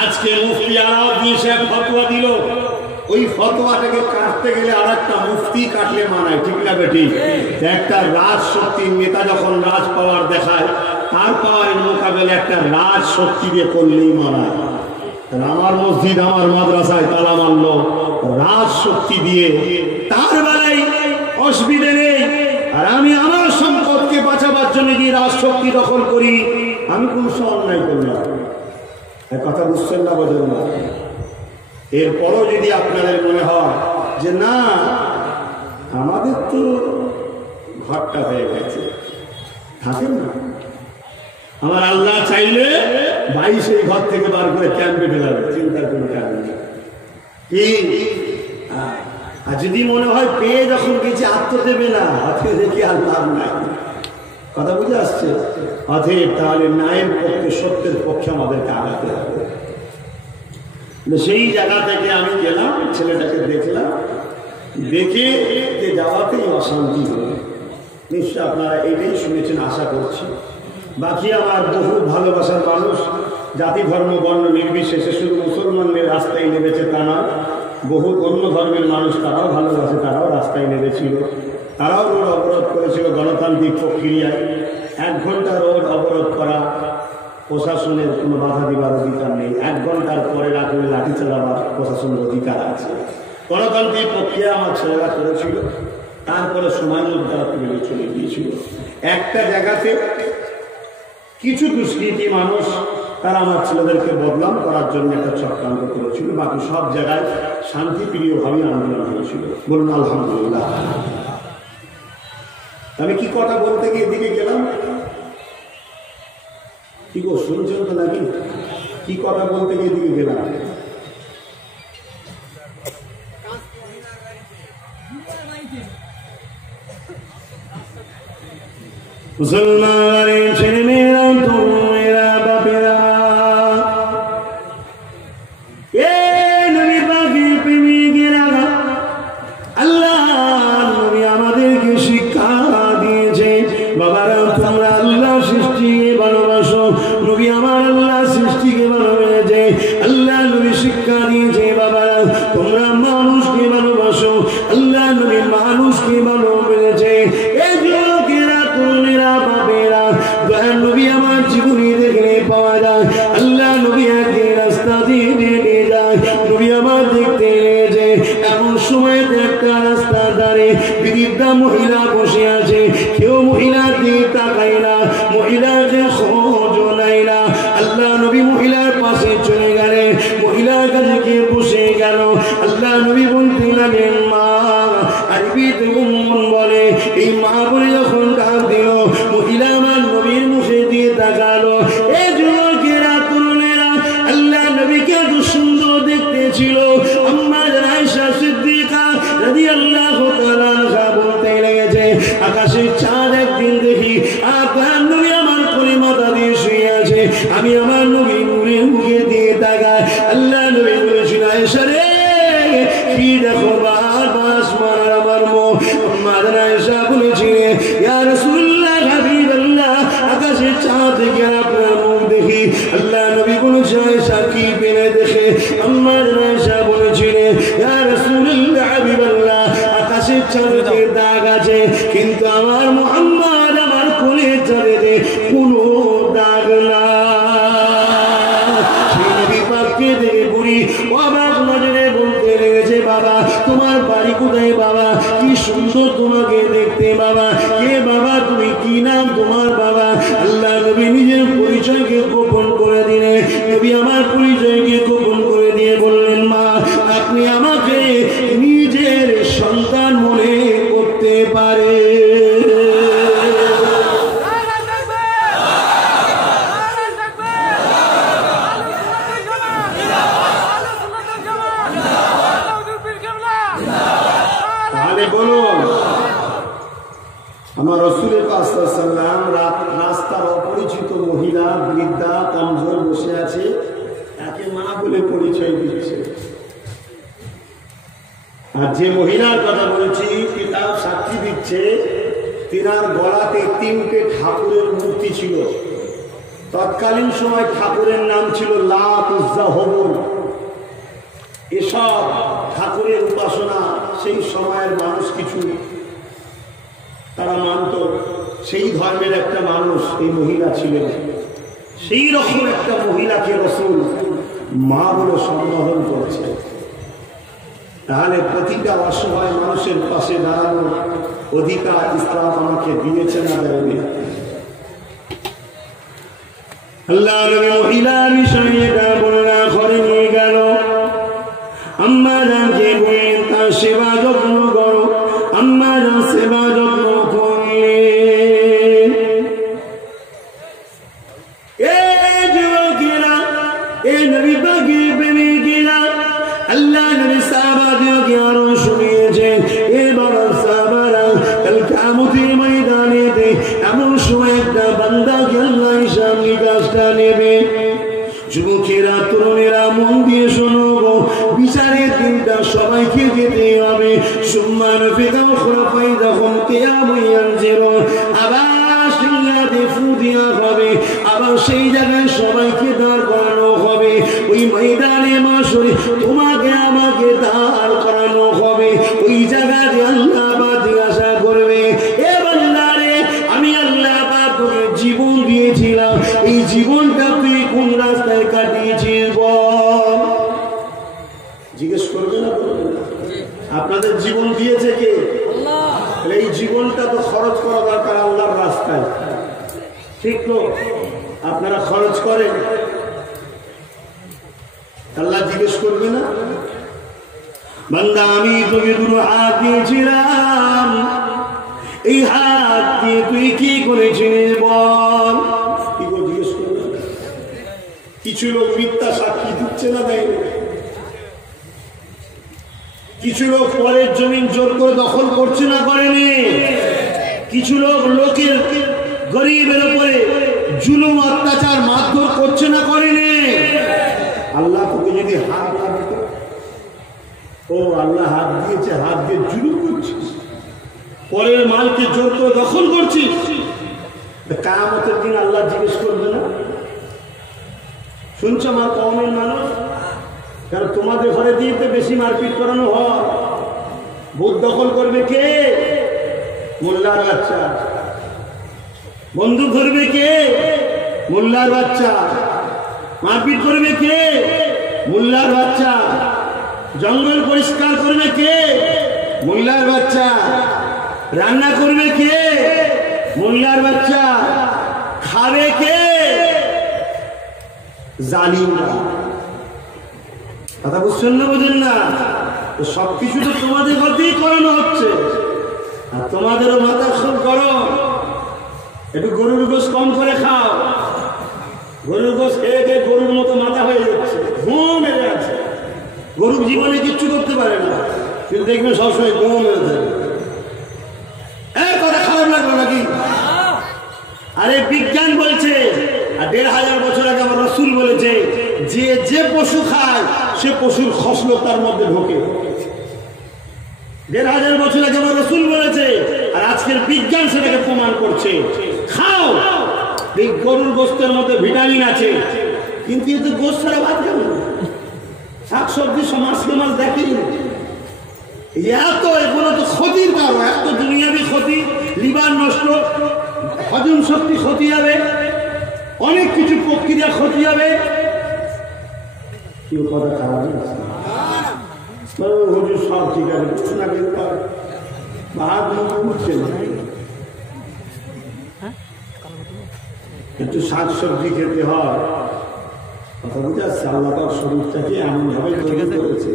আজকে মুফতি আলাউদ্দিন সাহেব ফতোয়া দিল, ওই ফতোয়াটাকে কাটতে গেলে আর একটা মুফতি কাটলে মানায়। ঠিক না বেঠিক? একটা রাজ শক্তির নেতা যখন রাজ পাওয়ার দেখায়, তার পাওয়ারের মোকাবেলা একটা রাজ শক্তি দিয়ে করলেই মানায়। আমার মসজিদ আমার মাদ্রাসায় তালা মারলো রাজ শক্তি দিয়ে, তার বেলায় অসুবিধে নেই। আর আমি আমার সম্পদকে বাঁচাবার জন্য গিয়ে রাজ শক্তি দখল করি, আমি কোন অন্যায় করলাম? কথা বুঝছেন না? বোঝেন না? এরপরও যদি আপনাদের মনে হয় যে না আমাদের তো ঘরটা হয়ে গেছে, থাকেন না, আমার আল্লাহ চাইলে 22 এই ঘর থেকে বার করে ক্যাম্পে ফেলাবে, চিন্তার কোনো কারণ নেই। কি আর যদি মনে হয় পেয়ে যখন গেছে আর তো দেবে না, অথবা দেখি আর লাভ নাই। কথা বুঝে আসছে? অতএব তাহলে ন্যায়ের পক্ষে, সত্যের পক্ষে আমাদেরকে আগাতে হবে। সেই জায়গা থেকে আমি গেলাম, ছেলেটাকে দেখলাম, দেখে যাওয়াতেই অশান্তি হল। নিশ্চয় আপনারা এটাই শুনেছেন আশা করছি। বাকি আমার বহু ভালোবাসার মানুষ, জাতি ধর্ম বর্ণ নির্বিশেষে শুধু মুসলমানদের রাস্তায় নেমেছে তা না, বহু অন্য ধর্মের মানুষ তারাও ভালোবাসে, তারাও রাস্তায় নেমেছিল, তারাও রোড অবরোধ করেছিল গণতান্ত্রিক প্রক্রিয়ায়। 1 ঘন্টা রোড অবরোধ করা প্রশাসনের কোনো বাধা দিবার অধিকার নেই, 1 ঘন্টার পরে রাখলে লাঠি চালাবার প্রশাসনের অধিকার আছে। গণতান্ত্রিক প্রক্রিয়া আমার ছেলেরা করেছিল, তারপরে সময় মধ্যে তুলে চলে গিয়েছিল। একটা জায়গাতে কিছু দুষ্কৃতী মানুষ তারা আমার ছেলেদেরকে বদনাম করার জন্য একটা চক্রান্ত করেছিল, বাকি সব জায়গায় শান্তিপ্রিয়ভাবে আন্দোলন হয়েছিল। বলুন আলহামদুলিল্লাহ। আমি কি কথা বলতে গিয়ে এদিকে গেলাম? কি গো শুনছেন তো নাকি? কি কথা বলতে গিয়ে এদিকে গেলাম? মুসলমানের ছেলে মেয়েরা, তরুণেরা, বাপেরা, এ নবী পাকের প্রেমিকেরা, আল্লাহ নবী আমাদেরকে শিক্ষা দিয়েছে। বাবারা তোমরা আল্লাহ সৃষ্টিকে ভালোবাসো, নবী আমার আল্লাহ সৃষ্টিকে ভালোবেসেছে। আল্লাহ নবী শিক্ষা দিয়েছে একটা রাস্তা ধারে বৃদ্ধা মহিলা বসে আছে, কেউ মহিলার দিকে তাকায় না, মহিলাকে খোঁজ নাই না। আল্লাহ নবী মহিলার পাশে চলে গেলেন, মহিলার কাছে গিয়ে বসে গেল। আল্লাহ নবী বলতে লাগলেন, মা। আরবিতে উম্মুন বলে, এই মা বলে যখন ডাক দিল, মহিলা আমার নবীর মুখে দিয়ে তাকালো। এই যুবকেরা, তরুণেরা, আল্লাহ নবীকে এত সুন্দর দেখতে ছিল। আম্মা আয়েশা সিদ্দিকা রাদিয়াল্লাহু তাআলা আনহা বলতে লেগেছে, আকাশের চাঁদ একদিন দেখি আপনার নবী আমার কোলে মাথা দিয়ে শুয়ে আছে, আমি আমার নবীর নূরের মুখে দিয়ে তাকাই। আল্লাহ নবী বলেছিল, আয়েশা রে, কি দেখো বারবার আসমান আমার মুখ। আম্মা আয়েশা বলেছিলেন, ইয়া রাসূলুল্লাহ, হাবিবাল্লাহ, আকাশের চাঁদ থেকে আপনার মুখ দেখি। আল্লাহ নবী বলেছে, আয়েশা কি পেলে দেখে? আম্মা আয়েশা বলেছিলেন, ইয়া রাসূলুল্লাহ, হাবিবাল্লাহ, আকাশের চাঁদে দাগ আছে, কিন্তু আমার মুহাম্মদ আমার কোলের চাঁদে কোনো দাগ না। সেই নবী পাককে দেখে বুড়ি অবাক নজরে বলতে লেগেছে, বাবা তোমার বাড়ি কোথায়? বাবা কি সুন্দর তোমাকে দেখতে। বাবা কে? বাবা তুমি কি নাম তোমার? বাবা। আল্লাহ নবী নিজের পরিচয়কে গোপন করে দিলে। নবী আমার পরিচয়কে গোপন করে দিয়ে বললেন, মা আপনি আমাকে নিজের সন্তান মনে করতে পারে। আমার রাসূলের পাক সাল্লাল্লাহু আলাইহি ওয়াসাল্লাম রাস্তার অপরিচিত মহিলা, বৃদ্ধা, কমজোর বসে আছে, তাকে মা বলে পরিচয় দিচ্ছে। আর যে মহিলার কথা বলেছি, কিতাব সাক্ষী দিচ্ছে, তিনার গলাতে 3টে ঠাকুরের মূর্তি ছিল। তৎকালীন সময় ঠাকুরের নাম ছিল লাত, উজ্জা, হবল। এসব ঠাকুরের উপাসনা সেই সময়ের মানুষ কিছু তারা মানত। সেই ধর্মের একটা মানুষ এই মহিলা ছিলেন। সেই রকম একটা মহিলাকে রাসূল মা বলে সম্বোধন করছে। তাহলে প্রতিটা অসহায় মানুষের পাশে দাঁড়ানোর অধিকার ইসলাম আমাকে দিয়েছে না দেয়নি? আল্লাহ নবী মহিলার বিষয়ে বর্ণনা করে নিয়ে গেল। আম্মা জানকে বলেন তার সেবা যত্ন করো। আম্মা জান সেবা যত্ন করলেন। এই যুবকেরা, এই নবী পাকের প্রেমিকেরা, আল্লাহ নবী সাহাবাদেরকে আরো শুনিয়েছেন, এ বাবা সাহাবারা, কাল কিয়ামতের ময়দানেতে এমন সময় একটা বান্দাকে আল্লাহ হিসাব নিকাশটা নেবে। যুবকেরা, তরুণেরা, মন দিয়ে শোনো গো, বিচারের দিনটা সবাইকে যেতে হবে। সুম্মান ফিদাও খুলাফায়ে যখন কিয়ামত ইয়ানজিরু, আবার সিংহাতে ফু দেওয়া হবে, আবার সেই জায়গায় সবাইকে দাঁড় করানো হবে। ওই ময়দানে মাশরে তোমাকে আমাকে দাঁড় করানো হবে। ওই জায়গাতে আল্লাহ পাক জিজ্ঞাসা করবে, এ বান্দারে, আমি আল্লাহ পাক তোকে জীবন দিয়েছিলাম, এই জীবনটা তুই কোন রাস্তায় কাটিয়েছিস বল? জিজ্ঞেস করবে না? আপনাদের জীবন দিয়েছে কে? আল্লাহ। এই জীবনটা তো খরচ করা দরকার আল্লাহর রাস্তায়, ঠিক তো? আপনারা খরচ করেন, আল্লাহ জিজ্ঞেস করবে না? বান্দা আমি তোকে দুটো হাত দিয়েছিলাম, এই হাত দিয়ে তুই কি করেছিস বল? কি করে জিজ্ঞেস করবে? কিছু লোক মিথ্যা সাক্ষী দিচ্ছে না, দেয়। কিছু লোক পরের জমিন জোর করে দখল করছে না, করেনি? কিছু লোক লোকের গরিবের উপরে জুলুম, অত্যাচার, মারধর করছে না, করেনি? আল্লাহ তোকে যদি হাত না দিত, ও আল্লাহ হাত দিয়েছে, হাত দিয়ে জুলুম করছিস, পরের মালকে জোর করে দখল করছিস, কিয়ামতের দিন আল্লাহ জিজ্ঞেস করবে না? শুনছো আমার কওমের মানুষ, কারণ তোমাদের ঘরে দিয়ে তো বেশি মারপিট করানো হয়। ভোট দখল করবে কে? মোল্লার বাচ্চা। বন্দুক ধরবে কে? মোল্লার বাচ্চা। মারপিট করবে কে? মোল্লার বাচ্চা। জঙ্গল পরিষ্কার করবে কে? মোল্লার বাচ্চা। রান্না করবে কে? মোল্লার বাচ্চা। খাবে কে? জালিমরা। কথা বুঝছেন না বুঝেন না? সবকিছু তো তোমাদের মধ্যেই করানো হচ্ছে, আর তোমাদেরও মাথা খুব করো। একটু গরুর গোশ কম করে খাও। গরুর গোশ খেয়ে খেয়ে গরুর মতো মাথা হয়ে যাচ্ছে, ঘুম মেরে আছে। গরুর জীবনে কিচ্ছু করতে পারে না, কিন্তু দেখবেন সবসময় ঘুম মেরে থাকে। কথা খারাপ লাগলো নাকি? আরে বিজ্ঞান বলছে, আর 1500 বছর আগে আমার রাসূল বলেছে, যে যে পশু খায় সে পশুর খসলত তার মধ্যে ঢোকে। 1500 বছর আগে আমার রাসূল বলেছে, আর আজকের বিজ্ঞান সেটাকে প্রমাণ করছে। খাও, এই গরুর গোশতের মধ্যে ভিটামিন আছে, কিন্তু এতে গোশ ছাড়া ভাত খাবে না। শাকসবজি সমাজকে মাছ দেখেই এত, এগুলো তো ক্ষতির কারণ। এত দুনিয়াবি ক্ষতি, লিভার নষ্ট, হজম শক্তি ক্ষতি হবে, অনেক কিছু প্রক্রিয়া ক্ষতি হবে। কেউ কথা খারাপ সব ঠিক আছে না, কিন্তু ভাত উঠছে না। একটু শাকসবজি খেতে হয়, কথা বুঝে আসছে। আল্লাহ তার শরীরটাকে এমন ভাবে তৈরি করেছে।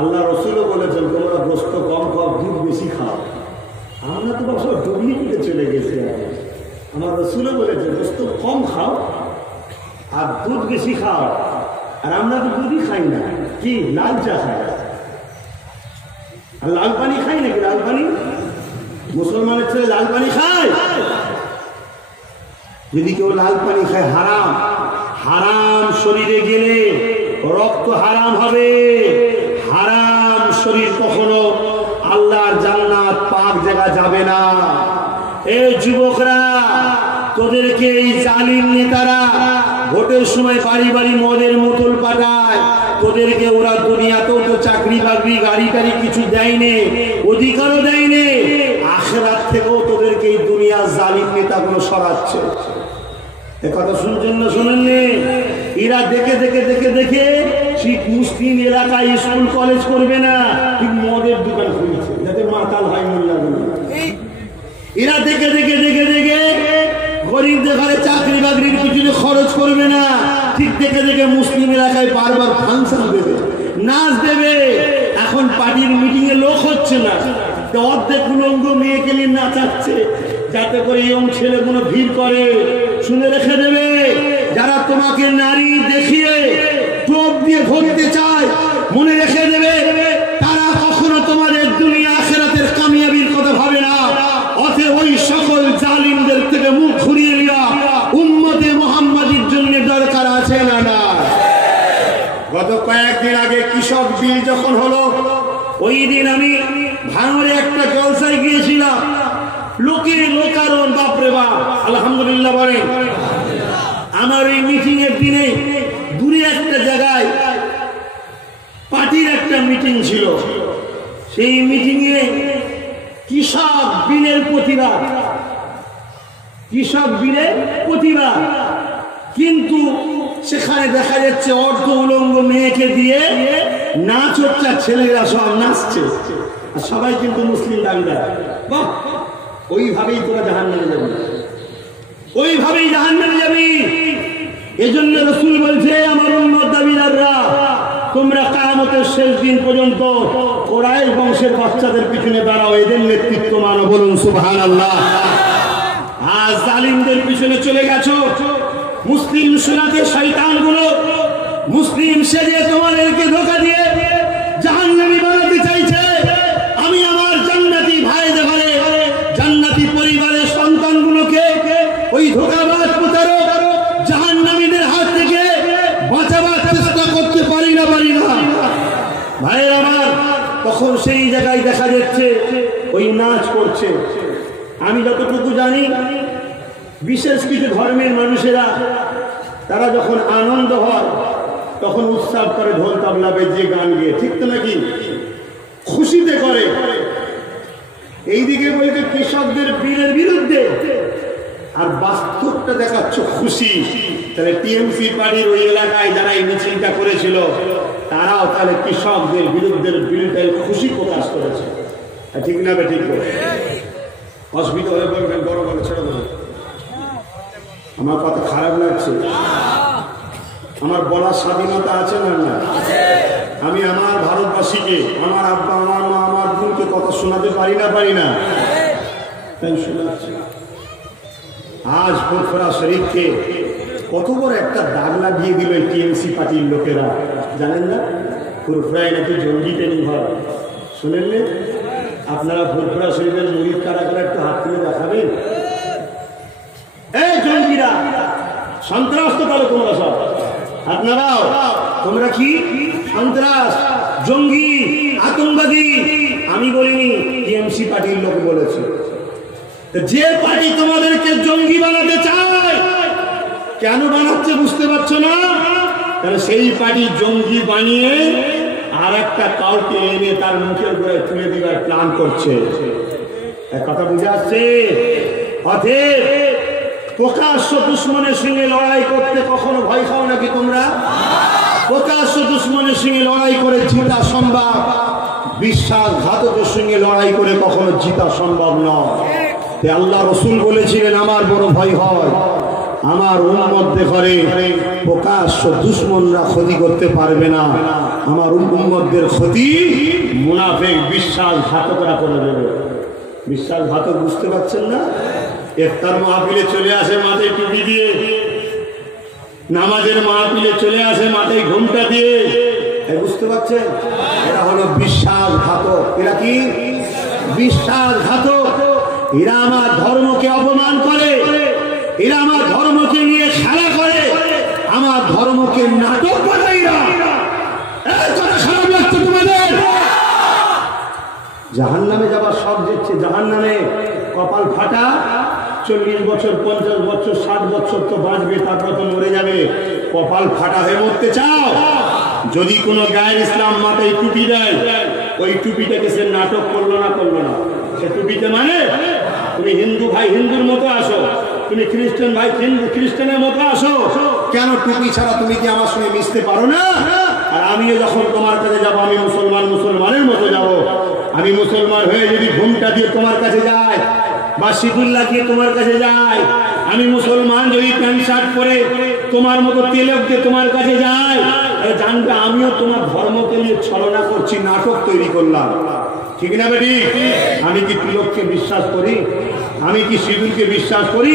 আল্লাহ রসুলও বলেছেন তোমরা গোস্ত কম খাও, দুধ বেশি খাও। আমরা তো সব ডুবিয়ে দিতে চলে গেছি। আমার রসুলও বলেছে গোস্ত কম খাও আর দুধ বেশি খাও। আর আমরা তো দুধই খাই না, কি লাল চা খাই আর লাল পানি খাই নাকি? লাল পানি মুসলমানের ছেলে লাল পানি খায়। যদি কেউ লাল পানি খায় হারাম। হারাম শরীরে গেলে রক্ত হারাম হবে। হারাম শরীর কখনো আল্লাহর জান্নাত পাক জায়গা যাবে না। এই যুবকরা, তোদেরকে এই জালিম নেতারা ভোটের সময় বাড়ি বাড়ি মদের বোতল পাঠায়। তোদেরকে ওরা দুনিয়াতেও তো চাকরি বাকরি গাড়ি টাড়ি কিছু দেয়নি, অধিকারও দেয়নি। আখিরাত থেকেও তোদেরকে এই দুনিয়ার জালিম নেতাগুলো সরাচ্ছে। কথা শুনছেন না শোনেননি? এরা দেখে দেখে দেখে দেখে ঠিক মুসলিম এলাকায় স্কুল কলেজ করবে না, ঠিক মদের দোকান খুলেছে যাতে মাতাল হয় মোল্লাগুলো। এরা দেখে দেখে দেখে দেখে গরিবদের ঘরে চাকরি বাকরির পিছনে খরচ করবে না, ঠিক দেখে দেখে মুসলিম এলাকায় বারবার ফাংশন দেবে, নাচ দেবে। এখন পার্টির মিটিং এ লোক হচ্ছে না, অর্ধেক উলঙ্গ মেয়েকে নিয়ে নাচাচ্ছে যাতে করে ইয়ং ছেলেগুলো ভিড় করে। শুনে রেখে দেবে, যারা তোমাকে নারী দেখিয়ে টোপ দিয়ে ধরতে চায়, মনে রেখে দেবে তারা কখনো তোমাদের দুনিয়া আখিরাতের কামিয়াবির কথা ভাবে না। অতএব ওই সকল জালিমদের থেকে মুখ ঘুরিয়ে নেওয়া উম্মতে মুহাম্মাদির জন্য দরকার আছে না? না। গত কয়েকদিন আগে কৃষক বিল যখন হলো, ওই দিন আমি ভাঙড়ে একটা জলসায় গিয়েছিলাম। লোকে লোকারণ, বাপরে বাপ, আলহামদুলিল্লাহ বলেন। আমার এই মিটিং এর দিনে দূরে একটা জায়গায় পার্টির একটা মিটিং ছিল। সেই মিটিং এ কৃষক বিলের প্রতিবাদ, কৃষক বিলের প্রতিবাদ। কিন্তু সেখানে দেখা যাচ্ছে অর্ধ উলঙ্গ মেয়েকে দিয়ে নাচ হচ্ছে, ছেলেরা সব নাচছে, আর সবাই কিন্তু মুসলিম দাবিদার। বাহ, ওইভাবেই তোরা জাহান্নামে যাবি, ওইভাবেই জাহান্নামে যাবি। এজন্য রাসূল বলছে, আমার উম্মত দাবিদাররা, তোমরা কিয়ামতের শেষ দিন পর্যন্ত কুরাইশ বংশের বাচ্চাদের পিছনে দাঁড়াও, এদের নেতৃত্ব মানো। বলুন সুবহানাল্লাহ। আজ জালিমদের পিছনে চলে গেছো। মুসলিম সুন্নাতের শয়তানগুলো মুসলিম সেজে তোমাদেরকে ধোঁকা দিয়ে জাহান্নামী বানাতে চাইছে। আমি আমার জান্নাতি ভাইদের ঘরে, জান্নাতি পরিবারের সন্তানগুলোকে ওই ধোঁকাবাজ প্রতারক জাহান্নামীদের হাত থেকে বাঁচাবার চেষ্টা করতে পারি না ভাইয়ের আমার। তখন সেই জায়গায় দেখা যাচ্ছে ওই নাচ করছে। আমি যতটুকু জানি, বিশেষ কিছু ধর্মের মানুষেরা তারা যখন আনন্দ হয় তখন উৎসব করে, ঢোল তাবলা বেজে গান গেয়ে, ঠিক তো নাকি? খুশিতে করে। এইদিকে বলতে কৃষকদের বিলের বিরুদ্ধে, আর বাস্তবটা দেখাচ্ছ খুশি। তাহলে টিএমসি পার্টির ওই এলাকায় যারা এই মিছিলটা করেছিল, তারাও তাহলে কৃষকদের বিরুদ্ধে বিলটাই খুশি প্রকাশ করেছে। ঠিক না বে ঠিক? অসুবিধা হলে বলবেন, বড় বড় ছেড়ে দেবেন। আমার কথা খারাপ লাগছে? আমার বলার স্বাধীনতা আছে না? না। আমি আমার ভারতবাসীকে, আমার আব্বা, আমার মা, আমার বোনকে কথা শোনাতে পারি না? তাই শোনাচ্ছি। আজ ফুরফুরা শরীফকে কত বড় একটা দাগ লাগিয়ে দিল টিএমসি পার্টির লোকেরা, জানেন না? ফুরফুরায় নাকি জঙ্গি ট্রেনিং হয়, শুনেন না? আপনারা ফুরফুরা শরীফের মুরিদ কারা কারা একটু হাত তুলে দেখাবেন? এই জঙ্গিরা, সন্ত্রাস তো করো তোমরা সব। আপনারাও তোমরা কি সন্ত্রাস, জঙ্গি, আতঙ্কবাদী? আমি বলিনি, টিএমসি পার্টির লোক বলেছে। যে পার্টি তোমাদেরকে জঙ্গি বানাতে চায়, কেন বানাচ্ছে বুঝতে পারছো না? তাহলে সেই পার্টি জঙ্গি বানিয়ে আর একটা কাউকে এনে তার মুখের উপরে তুলে দেওয়ার প্ল্যান করছে। এক কথা বুঝে আসছে? অতএব প্রকাশ্য দুশ্মনের সঙ্গে লড়াই করতে কখনো ভয় খাও নাকি তোমরা? প্রকাশ্য দুশ্মনের সঙ্গে লড়াই করে জিতা সম্ভব, বিশ্বাসঘাতকের সঙ্গে লড়াই করে কখনো জিতা সম্ভব নয়। আল্লাহ রসুল বলেছিলেন, আমার বড় ভয় হয় আমার উম্মত করে প্রকাশ্য দুশ্মনরা ক্ষতি করতে পারবে না, আমার উম্মতদের ক্ষতি মুনাফিক বিশ্বাসঘাতকরা করে দেবে। বিশ্বাসঘাতক বুঝতে পারছেন না? ইফতার মাহফিলে চলে আসে মাথায় টুপি দিয়ে, নামাজের মাহফিলে চলে আসে মাথায় ঘোমটা দিয়ে, বুঝতে পারছেন? এরা হলো বিশ্বাসঘাতক। এরা কি? বিশ্বাসঘাতক। এরা আমার ধর্মকে অপমান করে, এরা আমার ধর্মকে নিয়ে খেলা করে, আমার ধর্মকে নাটক বানায়। খারাপ লাগছে তোমাদের? জাহান্নামে যাবার সব দিচ্ছে, জাহান্নামে কপাল ফাটা। 40 বছর, 50 বছর, 60 বছর তো বাঁচবে, তারপর তো মরে যাবে। কপাল ফাটা হয়ে মরতে চাও? যদি কোনো গায়ের ইসলাম মাথায় টুপি দেয়, ওই টুপিটাকে সে নাটক করলো না? সে টুপিতে মানে তুমি হিন্দু ভাই হিন্দুর মতো আসো, তুমি খ্রিস্টান ভাই খ্রিস্টানের মতো আসো। কেন টুপি ছাড়া তুমি কি আমার সঙ্গে মিশতে পারো না? আর আমিও যখন তোমার কাছে যাবো, আমি মুসলমানের মতো যাব। আমি মুসলমান হয়ে যদি ঘুমটা দিয়ে তোমার কাছে যাই, বা সিঁদুর লাগিয়ে তোমার কাছে যাই, আমি মুসলমান যদি প্যান্ট শার্ট পরে তোমার মতো তেলক দিয়ে তোমার কাছে যাই, জানবে আমিও তোমার ধর্মকে নিয়ে ছলনা করছি, নাটক তৈরি করলাম। ঠিক না বেটি? আমি কি তিলককে বিশ্বাস করি? আমি কি সিঁদুরকে বিশ্বাস করি?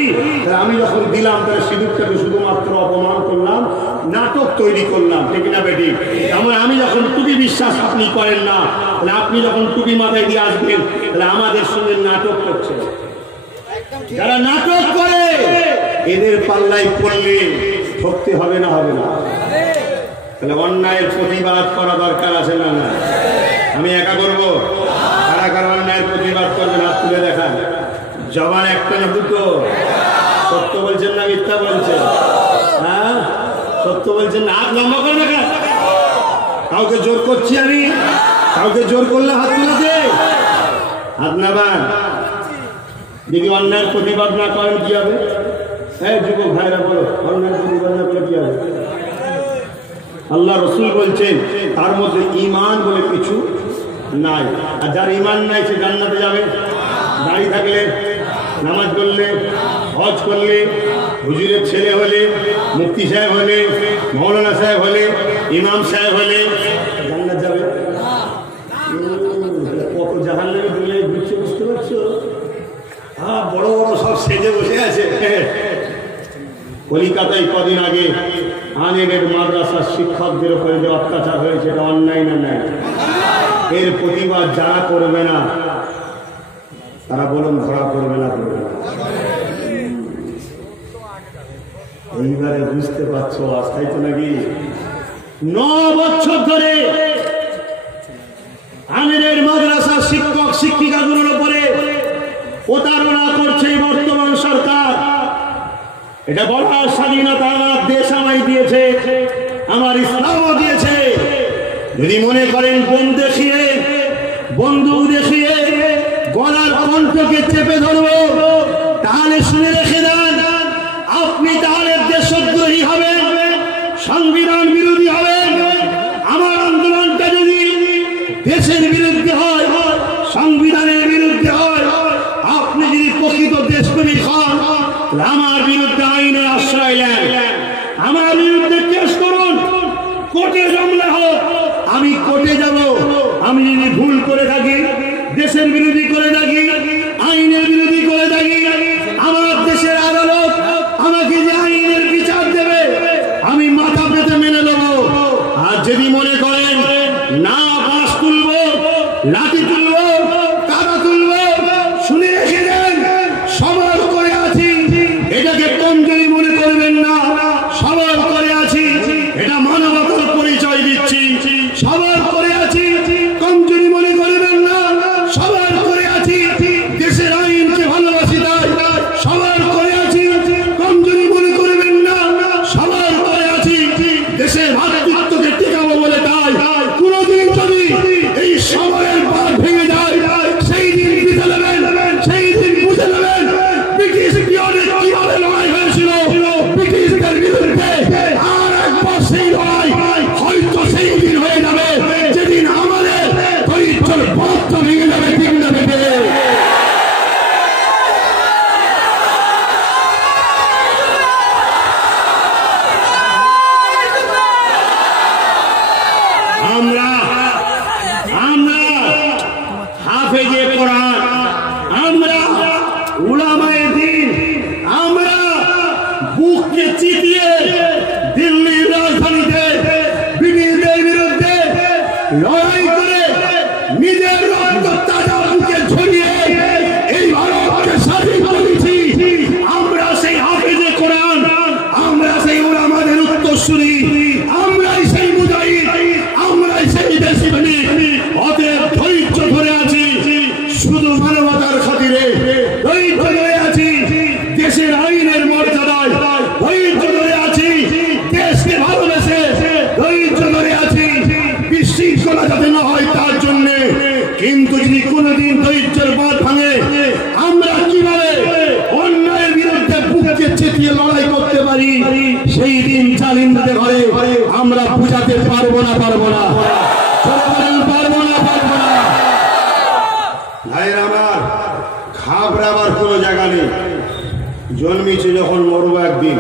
আমি যখন দিলাম তাহলে সিঁদুরটাকে শুধুমাত্র অপমান করলাম, নাটক তৈরি করলাম। ঠিক না বেটি? আমার আমি যখন টুপি বিশ্বাস আপনি করেন না, তাহলে আপনি যখন টুপি মাথায় দিয়ে আসবেন, তাহলে আমাদের সঙ্গে নাটক করছে। যারা নাটক করে এদের পাল্লায় পড়লে ঠকতে হবে না? হবে না? তাহলে অন্যায়ের প্রতিবাদ করা দরকার আছে না? না। আমি একা করবো? কারা কারা অন্যায়ের প্রতিবাদ করবেন হাত তুলে দেখান। জবান একটা না দুটো? সত্য বলছেন না মিথ্যা বলছেন? হ্যাঁ, সত্য বলছেন না? হাত লম্বা করে দেখান। কাউকে জোর করছি আমি? কাউকে জোর করলে হাত তুলেছে? হাত নামান। যদি অন্যায়ের প্রতিবাদ না করেন কি হবে? হ্যাঁ যুবক ভাইরা বলো, অন্যায়ের প্রতিবাদ না করলে কি হবে? আল্লাহ রসুল বলছেন তার মধ্যে ঈমান বলে কিছু নাই। আর যার ঈমান নাই সে জান্নাতে যাবে? দাঁড়িয়ে থাকলে, নামাজ পড়লে, হজ করলে, হুজুরের ছেলে হলে, মুফতি সাহেব হলে, মৌলানা সাহেব হলে, ইমাম সাহেব হলে জান্নাত যাবে? কত জাহান্নামে দুনিয়ায় ঘুরছে, বুঝতে পারছো? বড় বড় সব সেজে বসে আছে। কলিকাতায় কদিন আগে আনএডেড মাদ্রাসার শিক্ষকদের উপরে যে অত্যাচার হয়েছে, এটা অন্যায় না? নাই? এর প্রতিবাদ যারা করবে না তারা বলুন ধরা করবে না? এইবারে বুঝতে পারছো আস্থায় তো নাকি 9 বছর ধরে আনএডেড মাদ্রাসার শিক্ষক শিক্ষিকাগুলোর উপরে প্রতারণা করছে বর্তমান সরকার। এটা বলার স্বাধীনতা আমার দেশ আমায় দিয়েছে, আমার ইসলামও দিয়েছে। যদি মনে করেন বোন দেখিয়ে, বন্ধু দেখিয়ে গলার কণ্ঠকে চেপে ধরবো, তাহলে শুনে রেখে দেন, আপনি তাহলে দেশদ্রোহী হবেন, সংবিধান বিরোধী হবেন। আমার আন্দোলনটা যদি দেশের বিরুদ্ধে হয়, সংবিধানের বিরুদ্ধে হয়, আপনি যদি প্রকৃত দেশপ্রেমিক হন, আমার বিরুদ্ধে আইনের আশ্রয় নেন, আমার বিরুদ্ধে কেস করুন, কোর্টে মামলা হোক, আমি কোর্টে যাব। আমি যদি ভুল করে থাকি, দেশের বিরোধী করে থাকি, আইনের বিরোধী করে থাকি, আমার দেশের আদালত আমাকে যে আইনের বিচার দেবে আমি মাথা পেতে মেনে নেব। আর যদি মনে করেন না বাঁশ তুলবো, লাঠি তুলবো, কাদা তুলবো, শুনে রেখে দেন, সবার করে আছি, এটাকে কমজোরি মনে করবেন না। সবার করে আছি, এটা মানবতার পরিচয় দিচ্ছি। সবার করে আছি, কমজোরি মনে করবেন না। সবার করে আছি, দেশের আইনকে ভালোবাসি তাই। সবার করে আছি, কমজোরি মনে করবেন না। সবার করে আছি, দেশের ভাতৃত্বকে টিকাবো বলে তাই। কোনদিন যদি এই সময়ের বাঁধ ভেঙে যায়, সেই দিন বুঝে নেবেন, সেই দিন বুঝে নেবেন ব্রিটিশ পিরিয়ডে কিভাবে লড়াই হয়েছিল ব্রিটিশদের বিরুদ্ধে। আর একবার সেই লড়াই হয়তো সেই দিন হয়ে যাবে যেদিন আমাদের ধৈর্যের বরফ ভেঙে যাবে। ঠিক না বেটে? আমরা হাফেজে কোরআন, আমরা উলামায়ে দ্বীন, আমরা বুককে চিতিয়ে দিল্লির রাজধানীতে ব্রিটিশদের বিরুদ্ধে লড়াই করে নিজের রক্ত তাজা বুকে ঝরিয়ে এই ভারতকে স্বাধীন করেছি। আমরা সেই হাফেজে কোরআন, আমরা সেই উলামাদের উত্তরসূরি, আমরাই সেই মুজাহিদ, আমরাই সেই দেশপ্রেমিক। অতএব ধৈর্য ধরে আছি, শুধু মানবতার খাতিরে ধৈর্য ধরে আছি, দেশের আইনের মর্যাদায় ধৈর্য ধরে আছি, দেশকে ভালোবেসে ধৈর্য ধরে আছি, বিশৃঙ্খলা যাতে না হয় তার জন্য। কিন্তু যদি কোনোদিন ধৈর্যের বাঁধ ভাঙে, আমরা কিভাবে অন্যায়ের বিরুদ্ধে বুককে চেতিয়ে লড়াই করতে পারি, সেই দিন জালিমদের ঘরে আমরা বুঝাতে পারবো না। পারবো না। ভাইয়ের আমার, ঘাবড়াবার কোনো জায়গা নেই। জন্মেছে যখন মরবো একদিন,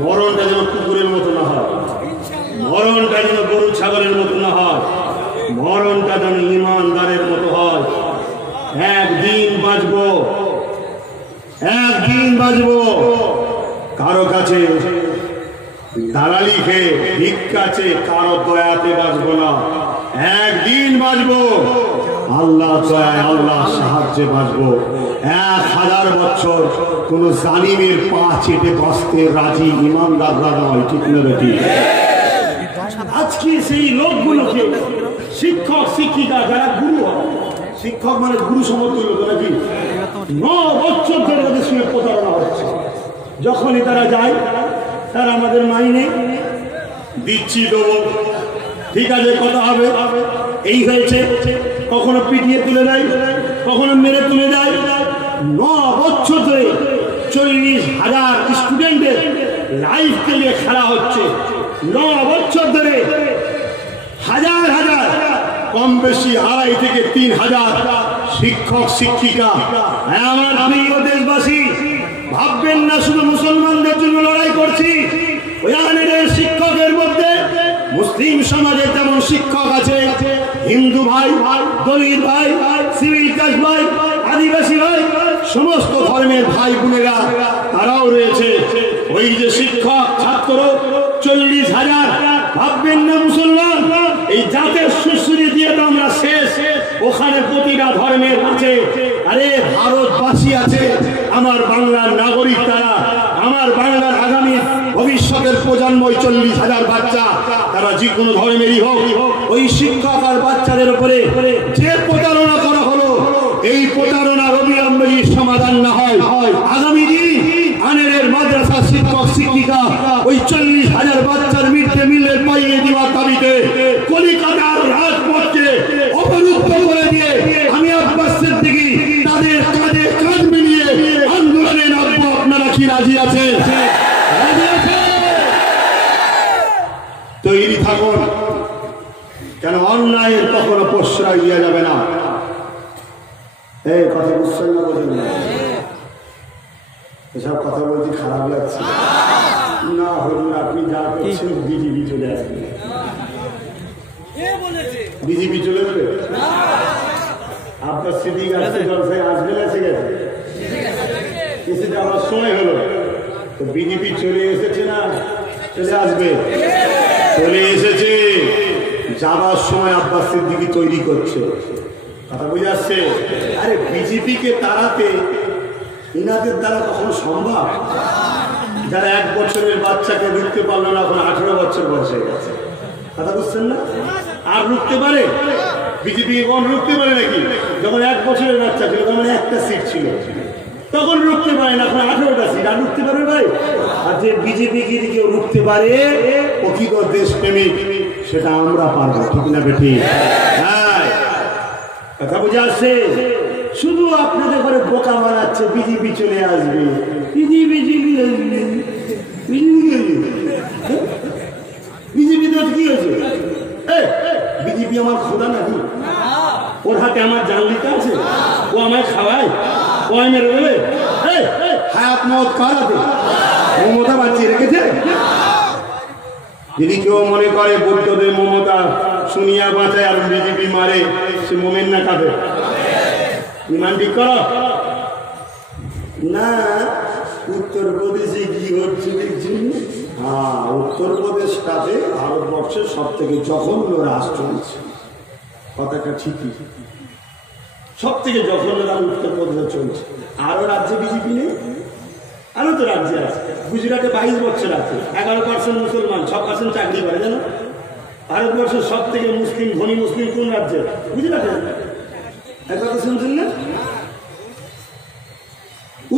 মরণটা যেন কুকুরের মতো না হয়, মরণটা যেন গরু ছাগলের মতো না হয়, মরণটা যেন ইমানদারের মতো হয়। একদিন বাঁচবো, একদিন বাঁচবো। কারো কাছে দালালি খেয়ে ভিক্ষা চেয়ে কারো দয়াতে বাঁচবো না। একদিন বাঁচবো আল্লাহ দয়ায়, আল্লাহ সাহায্যে বাঁচবো। 1000 বছর কোন জালিমের পা চেটে বাঁচতে রাজি ইমানদাররা নয়। ঠিক না বেটি? আজকে সেই লোকগুলোকে শিক্ষক শিক্ষিকা যারা গুরু হয়, শিক্ষক মানে গুরু সমর্থ লোক নাকি, 9 বছর ধরে ওদের সঙ্গে প্রতারণা হচ্ছে। যখনই তারা যায়, তারা আমাদের মাইনে দিচ্ছি, দেবো, ঠিক আছে, কথা হবে, এই হয়েছে। কখনো পিটিয়ে তুলে দেয়, কখনো মেরে তুলে দেয়। 9 বছর ধরে 40,000 স্টুডেন্টের লাইফকে নিয়ে খেলা হচ্ছে। 9 বছর ধরে হাজার হাজার, কম বেশি 2,500 থেকে 3,000 শিক্ষক শিক্ষিকা। আমার প্রিয় দেশবাসী, ভাববেন না শুধু মুসলমানদের জন্য লড়াই করছি। শিক্ষকের মধ্যে মুসলিম সমাজে যেমন শিক্ষক আছে, হিন্দু ভাই, দলিত ভাই, সিভিল কাস্ট ভাই, আদিবাসী ভাই, সমস্ত ধর্মের ভাই বোনেরা তারাও রয়েছে। ওই যে শিক্ষক ছাত্র 40,000, ভাববেন না মুসলমান, এই জাতের সুশ্রী দিয়ে তো আমরা শেষ। ওখানে প্রতিটা ধর্মের আছে। আরে ভারতবাসী আছে, আমার বাংলার নাগরিক, তারা আমার বাংলার আগামী ভবিষ্যতের প্রজন্ম। 40,000 বাচ্চা, তারা যে কোনো ধর্মেরই হোক, ওই শিক্ষক আর বাচ্চাদের উপরে যে প্রতারণা করা হলো, এই প্রতারণার অবিলম্বে সমাধান না হয়, আগামী দিন আনেরের মাদ্রাসা শিক্ষক শিক্ষিকা ওই 40,000 বাচ্চার মিড ডে মিলের পাইয়ে দেওয়ার দাবিতে কলিকাতার রাজপথকে অবরুদ্ধ করে দিয়ে আমি আব্বাস সিদ্দিকী তাদের কাঁধে কাঁধ মিলিয়ে আন্দোলনে নামবো। আপনারা কি রাজি আছেন? তৈরি থাকুন, কেন অন্যায়ের কখনো প্রশ্রয় দেওয়া যাবে না। এই কথা বুঝছেন না বোঝেন না? এসব কথা বলতে খারাপ লাগছে না? হলুন আপনি যা করছেন বিজেপি চলে আসবে। বিজেপি চলে যাবে? আপনার সিদ্দিক আসতে জলসায় আসবে না? এসে গেছে, এসে যাওয়ার সময় হলো তো বিজেপি চলে এসেছে না চলে আসবে? চলে এসেছে। যাবার সময় আব্বাস সিদ্দিকী তৈরি করছে। কথা বুঝে আসছে? আরে বিজেপিকে তাড়াতে ইনাদের দ্বারা কখনো সম্ভব? যারা 1 বছরের বাচ্চাকে রুখতে পারলো না, এখন 18 বছর বয়স হয়ে গেছে। কথা বুঝছেন না? আর রুখতে পারে? বিজেপি কখন রুখতে পারে নাকি? যখন 1 বছরের বাচ্চা ছিল তখন 1টা সিট ছিল, তখন রুখতে পারে না, এখন 18টা সিট। আর রুখতে পারবে ভাই? আর যে বিজেপি গিরি কেউ রুখতে পারে প্রকৃত দেশপ্রেমিক, সেটা আমরা পারবো। ঠিক না বেঠি? হ্যাঁ, কথা বুঝে আসছে? শুধু আপনাদের ঘরে বোকা বানাচ্ছে, বিজেপি চলে আসবে, বিজেপি চলে আসবে, বিজেপি তো কি হয়েছে? বিজেপি আমার খোদা নাকি? ওর হাতে আমার জানলিটা আছে? ও আমায় খাওয়ায়? ও আমি মেরে দেবে? হায়াত মত কার হাতে? মমতা বাঁচিয়ে রেখেছে। যদি কেউ মনে করে বুদ্ধদের মমতা শুনিয়া বাঁচায় আর বিজেপি মারে, সে মোমেন না কাঁদে? ইমান ঠিক করো না। উত্তরপ্রদেশে কি হচ্ছে দেখছি? হ্যাঁ, উত্তরপ্রদেশটাতে ভারতবর্ষের সব থেকে জঘন্য রাষ্ট্র হচ্ছে। কথাটা ঠিকই, সব থেকে জঘন্য রাষ্ট্র উত্তরপ্রদেশে চলছে। আরো রাজ্যে বিজেপি নেই? আরো তো রাজ্যে আছে। গুজরাটে 22 বছর আছে, 11% মুসলমান, 6% চাকরি করে। জানো ভারতবর্ষের সব থেকে মুসলিম ধনী মুসলিম কোন রাজ্যে? গুজরাটে। এক কথা শুনছেন না?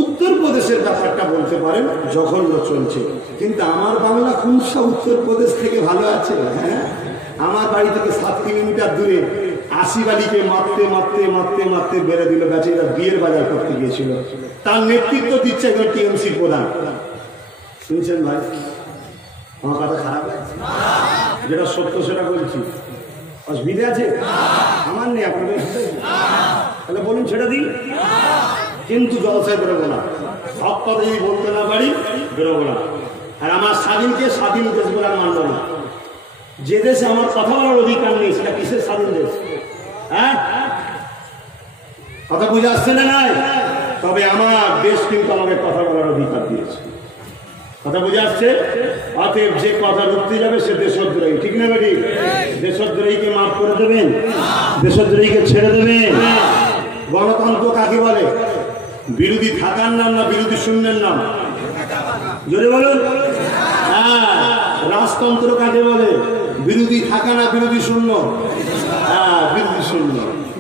উত্তরপ্রদেশের ব্যাপারটা বলতে পারেন জঘন্য চলছে, কিন্তু আমার বাংলা কোনসা উত্তরপ্রদেশ থেকে ভালো আছে? হ্যাঁ, আমার বাড়ি থেকে 7 কিলোমিটার দূরে আসিফ আলীকে মারতে মারতে মারতে মারতে বেড়ে দিল। বেচারা বিয়ের বাজার করতে গিয়েছিল, তার নেতৃত্ব দিচ্ছে একজন টিএমসি প্রধান। শুনছেন ভাই? আমার কথা খারাপ লাগছে? যেটা সত্য সেটা বলছি। অসুবিধা আছে? আমার নেই, আপনাদের তাহলে বলুন ছেড়ে দিন। কিন্তু জলসায় বেরোবো না, সব কথা যদি বলতে না পারি বেরোবো না। আর আমার স্বাধীনকে স্বাধীন দেশ বলে মানব না। যে দেশে আমার কথা বলার অধিকার নেই, সেটা কিসের স্বাধীন দেশ? হ্যাঁ, কথা বুঝে আসছে না? নাই, তবে আমার দেশ কিন্তু আমাকে কথা বলার অধিকার দিয়েছে। কথা বুঝে আসছে? অতএব যে কথা রুখতে যাবে সে দেশদ্রোহী। ঠিক না বেটি? দেশদ্রোহীকে মাফ করে দেবেন, দেশদ্রোহীকে ছেড়ে দেবেন। গণতন্ত্র কাকে বলে? বিরোধী থাকার নাম না বিরোধী শূন্যের নাম? জোরে বলুন। হ্যাঁ, রাজতন্ত্র কাকে বলে? বিরোধী থাকা না বিরোধী শূন্য? হ্যাঁ, বিরোধী শূন্য।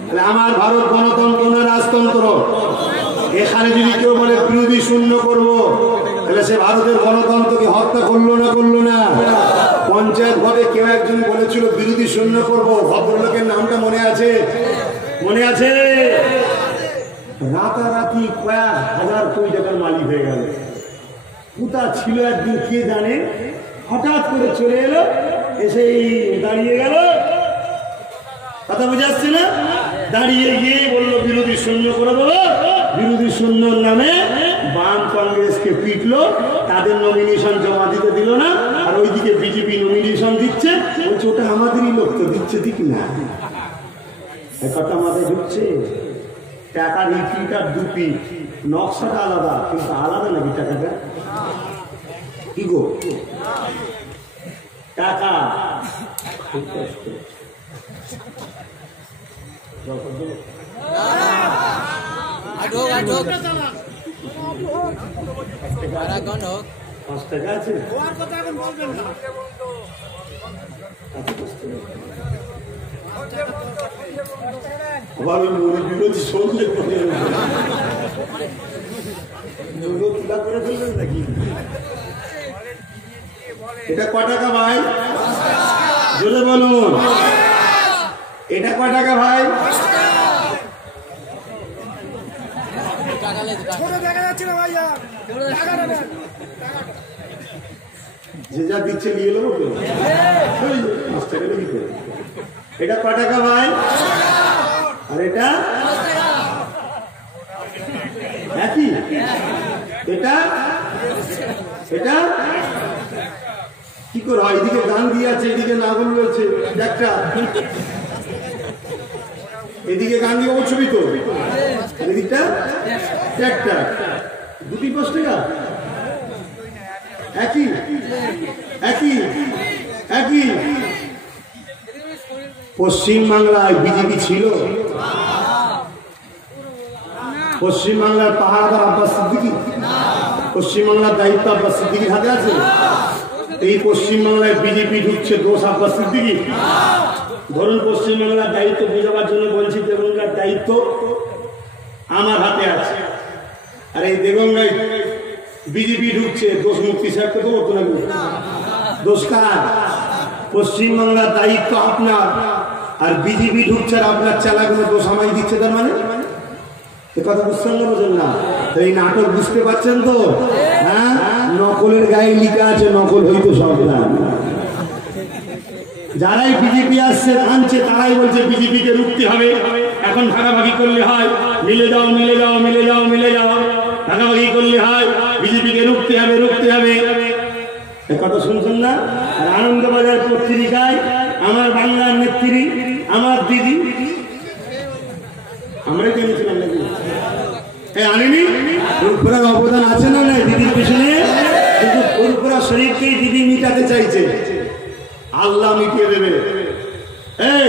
তাহলে আমার ভারত গণতন্ত্র না রাজতন্ত্র? এখানে যদি কেউ বলে বিরোধী শূন্য করব, তাহলে সে ভারতের গণতন্ত্রকে হত্যা করলো না করলো না? পঞ্চায়েত ভোটে কেউ একজন বলেছিল বিরোধী শূন্য করব, ভদ্রলোকের নামটা মনে আছে? মনে আছে? রাতারাতি কয়েক হাজার কোটি টাকার মালিক হয়ে গেল। কোথা ছিল একদিন কে জানে, হঠাৎ করে চলে এলো, এসেই দাঁড়িয়ে গেল। কথা বুঝে আসছে না? দাঁড়িয়ে গিয়ে বললো বিরোধী শূন্য করে দেবো। বিরোধী শূন্যর নামে বাম কংগ্রেসকে পিটলো, তাদের নমিনেশন জমা দিতে দিল না, আর ওইদিকে বিজেপি নমিনেশন দিচ্ছে। বলছে ওটা আমাদেরই লোক তো, দিচ্ছে দিক না। কথা মাথায় ঢুকছে? টাকার ইপিট আর দুপিট, নকশাটা আলাদা, কিন্তু আলাদা নাকি টাকাটা? কি গো টাকা? পাঁচ টাকা আছে? আবার ওই বিরোধী শুনলে তুলা করে ফেলবেন নাকি? এটা ক টাকা ভাই? জোরে বলুন। এটা ক টাকা ভাই? যে যা দিচ্ছে নিয়ে নেবো। এটা ক টাকা ভাই? আর এটা এটা এটা কি করে হয়? এদিকে গান দিয়ে আছে, এদিকে নাগল রয়েছে একটা, এদিকে গান দিয়ে ছবি তো, এদিকটা একটা, দুটি 5 টাকা, একই একই একই। পশ্চিমবাংলায় বিজেপি ছিল? পশ্চিমবাংলার পাহাড়দার আব্বাস সিদ্দিকী? পশ্চিমবাংলার দায়িত্ব আব্বাস সিদ্দিকীর হাতে আছে? এই পশ্চিমবাংলায় বিজেপি ঢুকছে, দোষ আব্বাস সিদ্দিকী? ধরুন পশ্চিমবাংলার দায়িত্ব বোঝাবার জন্য বলছি, দেবঙ্গার দায়িত্ব আমার হাতে আছে, আর এই দেবঙ্গায় বিজেপি ঢুকছে, দোষ মুক্তি সাহেবকে তো বলতো নাকি? দোষ কার? পশ্চিমবাংলার দায়িত্ব আপনার, আর বিজেপি ঢুকছে আর আপনার চালাগুলো দোষ আমায় দিচ্ছে। তার মানে কথা বুঝছেন না? বোঝেন না? এই নাটক বুঝতে পারছেন তো? হ্যাঁ, নকলের গায়ে লিখা আছে নকল হইতো সব না। যারাই বিজেপি আসছে আনছে তারাই বলছে বিজেপিকে রুখতে হবে, এখন ভাগাভাগি করলে হয়, মিলে যাও মিলে যাও মিলে যাও মিলে যাও, ভাগাভাগি করলে হয়, বিজেপিকে রুখতে হবে রুখতে হবে। কথা শুনছেন না? আর আনন্দবাজার পত্রিকায় আমার বাংলার নেত্রী, আমার দিদি, আমরাই জেনেছিলাম নাকি? আনেনি? ফুরফুরার অবদান আছে না নাই দিদির পিছনে? কিন্তু ফুরফুরা শরীফকেই দিদি মিটাতে চাইছে, আল্লাহ মিটিয়ে দেবে। এই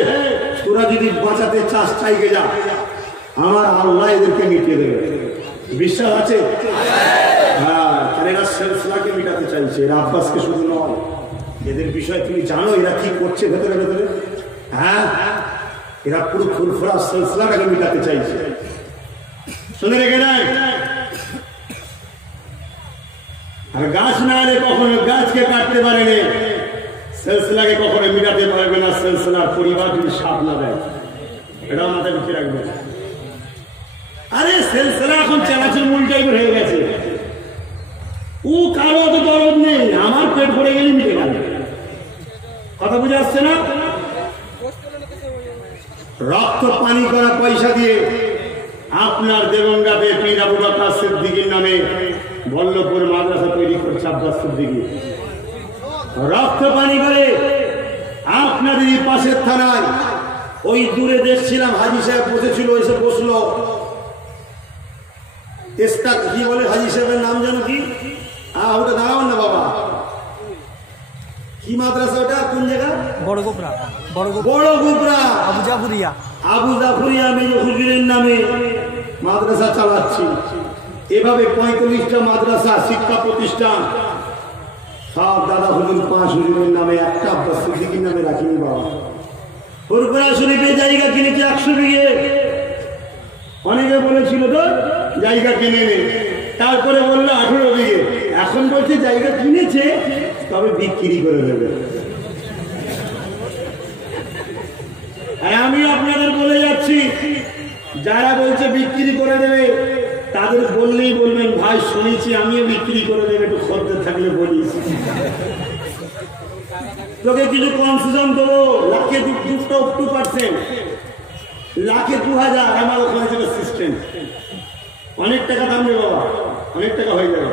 তোরা যদি বাঁচাতে চাস চাইকে যা, আমার আল্লাহ এদেরকে মিটিয়ে দেবে। বিশ্বাস আছে? হ্যাঁ, এরা সিলসিলাকে মিটাতে চাইছে, এরা আব্বাসকে শুধু নয়। এদের বিষয়ে তুমি জানো এরা কি করছে ভেতরে ভেতরে? হ্যাঁ, এরা পুরো ফুরফুরা সিলসিলাটাকে মিটাতে চাইছে। শুনে রেখে দেয়। আর গাছ না এলে কখনো গাছকে কাটতে পারেনি, সিলসিলাকে কখনো মিটাতে পারবে না সিলসিলার পরিবার যদি সাথ না দেয়। এটাও মাথায় রেখে রাখবে। আরে সিলসিলা এখন চালাচল মূল টাইপের হয়ে গেছে, ও কারো তো দরদ নেই, আমার পেট ভরে গেলে মিটে গেল। কথা বুঝে আসছে না? রক্ত পানি করা পয়সা দিয়ে আপনার দেবঙ্গাতে পীর আবু বকর সিদ্দিকীর নামে বল্লভপুর মাদ্রাসা তৈরি করছে আব্বাস সিদ্দিকী। রক্ত পানি করে আপনাদের পাশের থানায় ওই দূরে দেখছিলাম হাজি সাহেব বসেছিল, এসে বসলো। কি বলে হাজি সাহেবের নাম জানো কি? ওটা দাঁড়াও না বাবা, কি মাদ্রাসা ওটা? কোন জায়গা? বড় গোবরা। বড় গোবরা আবু জাফরিয়া। আবু জাফরিয়া মেজ হুজুরের নামে মাদ্রাসা চালাচ্ছি। এভাবে 45টা মাদ্রাসা শিক্ষা প্রতিষ্ঠান সব দাদা হুজুর 5 হুজুরের নামে, একটা আব্বাস সিদ্দিকীর নামে রাখিনি বাবা। ফুরফুরা শরীফে জায়গা কিনেছে 100 বিঘে। অনেকে বলেছিল তো জায়গা কিনে নে, তারপরে বললো 18 বিঘে। এখন বলছে জায়গা কিনেছে তবে বিক্রি করে দেবে। আর আমি আপনাদের বলে যাচ্ছি, যারা বলছে বিক্রি করে দেবে তাদের বললেই বলবেন ভাই শুনেছি আমিও বিক্রি করে দেবে, একটু খদ্দের থাকলে বলিস, তোকে কিছু কনসেশন দেবো, লাখে 2%, লাখে 2000। আমার ওখানে ছিল সিস্টেম, অনেক টাকা দাম রে বাবা, অনেক টাকা হয়ে যাবে।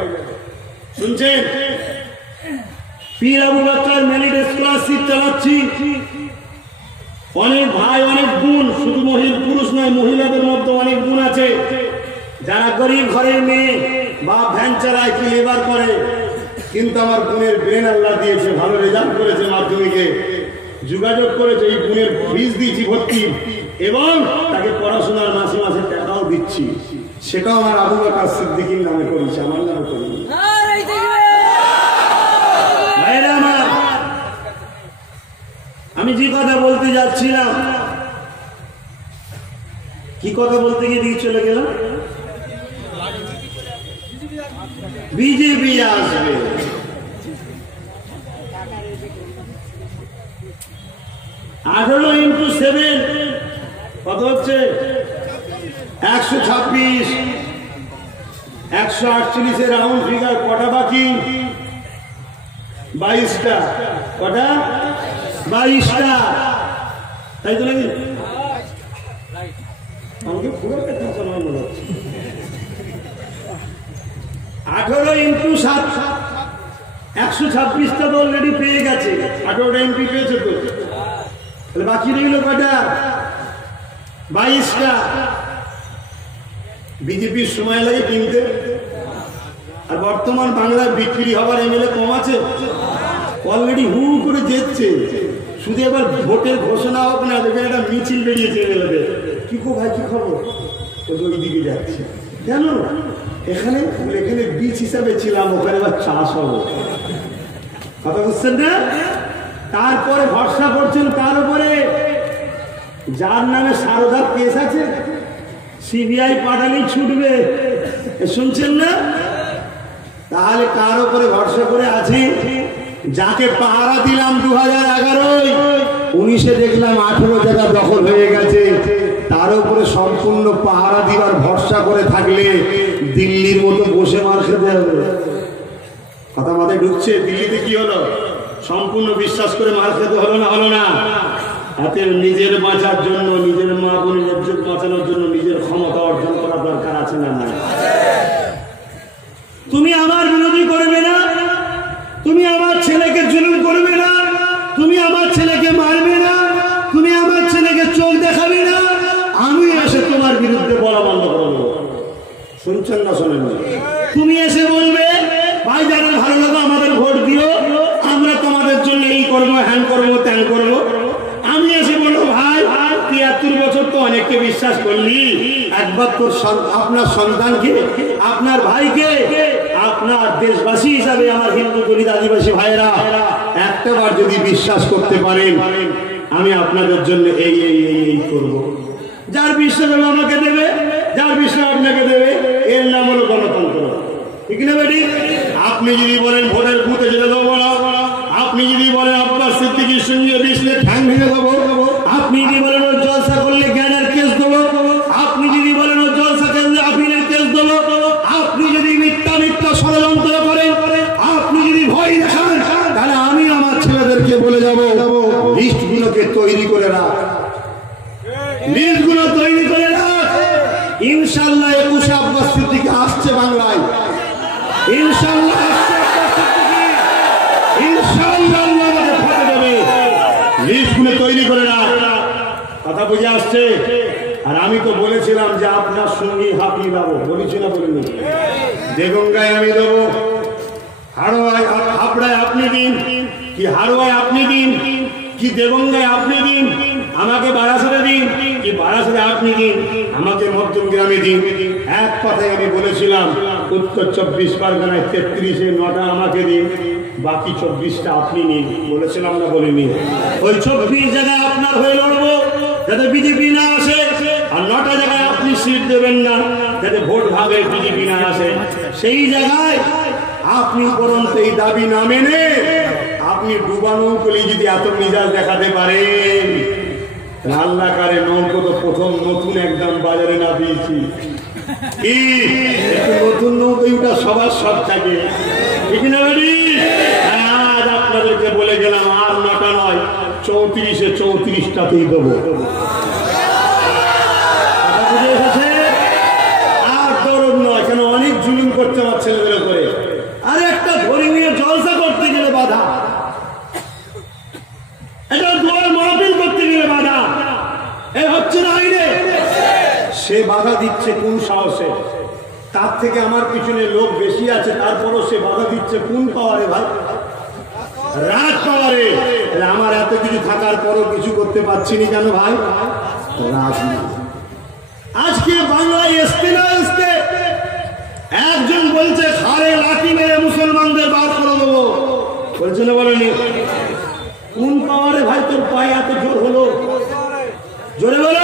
শুনছেন? পীর আবু বকর মেরিট স্কলারশিপ চালাচ্ছি। অনেক ভাই অনেক গুণ, শুধু পুরুষ নয় মহিলাদের মধ্যে অনেক গুণ আছে। যারা গরিব ঘরের মেয়ে বা ভ্যান চালায়, কি লেবার করে, কিন্তু আমার বোনের ব্রেন আল্লাহ দিয়েছে, ভালো রেজাল্ট করেছে মাধ্যমিকে, যোগাযোগ করেছে, এই বোনের ফিস দিয়েছি ভর্তি, এবং তাকে পড়াশোনার মাসে মাসে টাকাও দিচ্ছি। সেটাও আমার আবু বকর সিদ্দিকীর নামে করেছে, আমার নামে করিনি। আমি যে কথা বলতে যাচ্ছিলাম, কি কথা বলতে গিয়ে দিয়ে চলে গেলাম? বিজেপি আসবে। আঠারো ইন্টু 7 কত হচ্ছে? 126। 148 রাউন্ড ফিগার। কটা বাকি? 22টা। কটা? 22টা। তাই তো নাকি? আমাকে পুরো কথা মনে হচ্ছে। 126টা তো অলরেডি পেয়ে গেছে, 18টা এমপি পেয়েছে তো, তাহলে বাকি রইল কটা? 22টা। বিজেপির সময় লাগে কিনতে, আর বর্তমান বাংলার বিক্রি হওয়ার এমএলএ কম আছে, অলরেডি হু করে যেচ্ছে। শুধু এবার ভোটের ঘোষণা হোক না, দেখবেন একটা মিছিল বেরিয়েছে এমএলএ, কি গো ভাই কি খবর, ওই দিকে যাচ্ছে কেন? এখানে বীজ হিসাবে ছিলাম, ওখানে এবার চাষ হবে, কথা বুঝছেন না? তারপরে ভরসা করছেন তার উপরে যার নামে সারদার কেস আছে, সিবিআই পাঠালেই ছুটবে, শুনছেন না? তাহলে কার উপরে ভরসা করে আছি? যাকে পাহারা দিলাম 2011-য়, 19-এ দেখলাম 18 জায়গা দখল হয়ে গেছে, তার উপরে সম্পূর্ণ পাহারা দিবার ভরসা করে থাকলে দিল্লির মতো বসে মার খেতে হবে। কথা মাথায় ঢুকছে? দিল্লিতে কি হলো? সম্পূর্ণ বিশ্বাস করে মার খেতে হলো না? হলো না? হাতে নিজের বাঁচার জন্য, নিজের মা বোনের ইজ্জত বাঁচানোর জন্য নিজের ক্ষমতা অর্জন করা দরকার আছে না? না, তুমি আমার বিরোধী করবে না, তুমি আমার ছেলেকে জুলুম করবে না, তুমি আমার ছেলেকে মারবে না, তুমি আমার ছেলেকে চোখ দেখাবে না, আমি এসে তোমার বিরুদ্ধে বলা বন্ধ করবো। শুনছেন না শোনেন? তুমি এসে বলবে ভাই যাদের ভালো লাগো আমাদের ভোট দিও, আমরা তোমাদের জন্য এই করবো, হ্যান করবো, ত্যান করবো। আমি এসে বলবো ভাই 73 বছর তো অনেককে বিশ্বাস করলি, একবার তোর আপনার সন্তানকে, আপনার ভাইকে, আপনার দেশবাসী হিসাবে আমার হিন্দু দলিত আদিবাসী ভাইরা একটাবার যদি বিশ্বাস করতে পারেন, আমি আপনাদের জন্য এই এই এই এই করবো। যার বিশ্বাস হলো আমাকে দেবে, যার বিশ্বাস আপনাকে দেবে, এর নাম হলো গণতন্ত্র, ঠিক না বেটি? আপনি যদি বলেন ভোটের বুথে যেতে দেবো না, আপনি যদি বলেন আব্বাস সিদ্দিকীর সঙ্গে বিষলে ঠ্যাং ভেঙে দেবো, আপনি যদি বলেন ওর জলসা করলে জ্ঞানের কেস দেবো, আপনি যদি বলেন ওর জলসা করলে আফিনের কেস দেবো, আপনি যদি মিথ্যা মিথ্যা ষড়যন্ত্র করেন, আপনি যদি ভয় দেখান, তাহলে আমি আমার ছেলেদেরকে বলে যাবো লিস্টগুলোকে তৈরি করে রাখ, লিস্টগুলো তৈরি করে রাখ। ইনশাল্লাহ 21 আব্বাস সিদ্দিকী আসছে বাংলায়, ইনশাল্লাহ আসছে ইনশাল্লাহ আমাদের ফাটে যাবে, লিস্টগুলো তৈরি করে রাখ। কথা বুঝে আসছে? আর আমি তো বলেছিলাম যে আপনার সঙ্গী হাঁপিয়ে যাবো, বলেছি না? বলিনি? দেগঙ্গায় আমি দেবো, হাড়োয়ায় হাবড়ায় আপনি দিন, কি হাড়োয়ায় আপনি দিন, কি দেগঙ্গায় আপনি দিন, আমাকে বারাসাতে দিন, কি বারাসাতে আপনি দিন, আমাকে মধ্যমগ্রামে দিন। এক কথায় আমি বলেছিলাম উত্তর 24 পরগনায় 33-এ 9টা আমাকে দিন, বাকি 24টা আপনি নিন, বলেছিলাম না? বলিনি? ওই 24 জায়গায় আপনার হয়ে লড়বো যাতে বিজেপি না আসে, আর 9টা জায়গায় আপনি সিট দেবেন না যাতে ভোট ভাগে বিজেপি না আসে। সেই জায়গায় আপনি পরন্ত এই দাবি না মেনে আপনি ডুবানো কলি যদি এত মিজাজ দেখাতে পারেন, রান্নাকারে নৌকো তো প্রথম নতুন একদম বাজারে না দিয়েছি, নতুন নৌকোটা সবার সব থাকে, ঠিক না? আজ আপনাদেরকে বলে গেলাম আর 9টা নয়, 34-এ 34টাতেই দেবো। আর দরদ নয়, কেন অনেক জুলুম করতে আমার ছেলেদের করে। আর একটা ধর্মীয় জলসা করতে গেলে বাধা, এটা দোয়ার মাহফিল করতে গেলে বাধা, এ হচ্ছে না আইনে, সে বাধা দিচ্ছে কোন সাহসে? তার থেকে আমার পিছনে লোক বেশি আছে, তারপরও সে বাধা দিচ্ছে কোন পাওয়ারে? ভাই রাত পাওয়ারে। আমার এত কিছু থাকার পরও কিছু করতে পারছি না কেন ভাই? রাজনীতি। আজকে বাংলায় আসতে না আসতে একজন বলছে ঘরে লাঠি মেরে মুসলমানদের বার করে দেবো, বলছে না? বলেনি? কোন পাওয়ারে ভাই তোর পায়ে এত জোর হলো? জোরে বলো।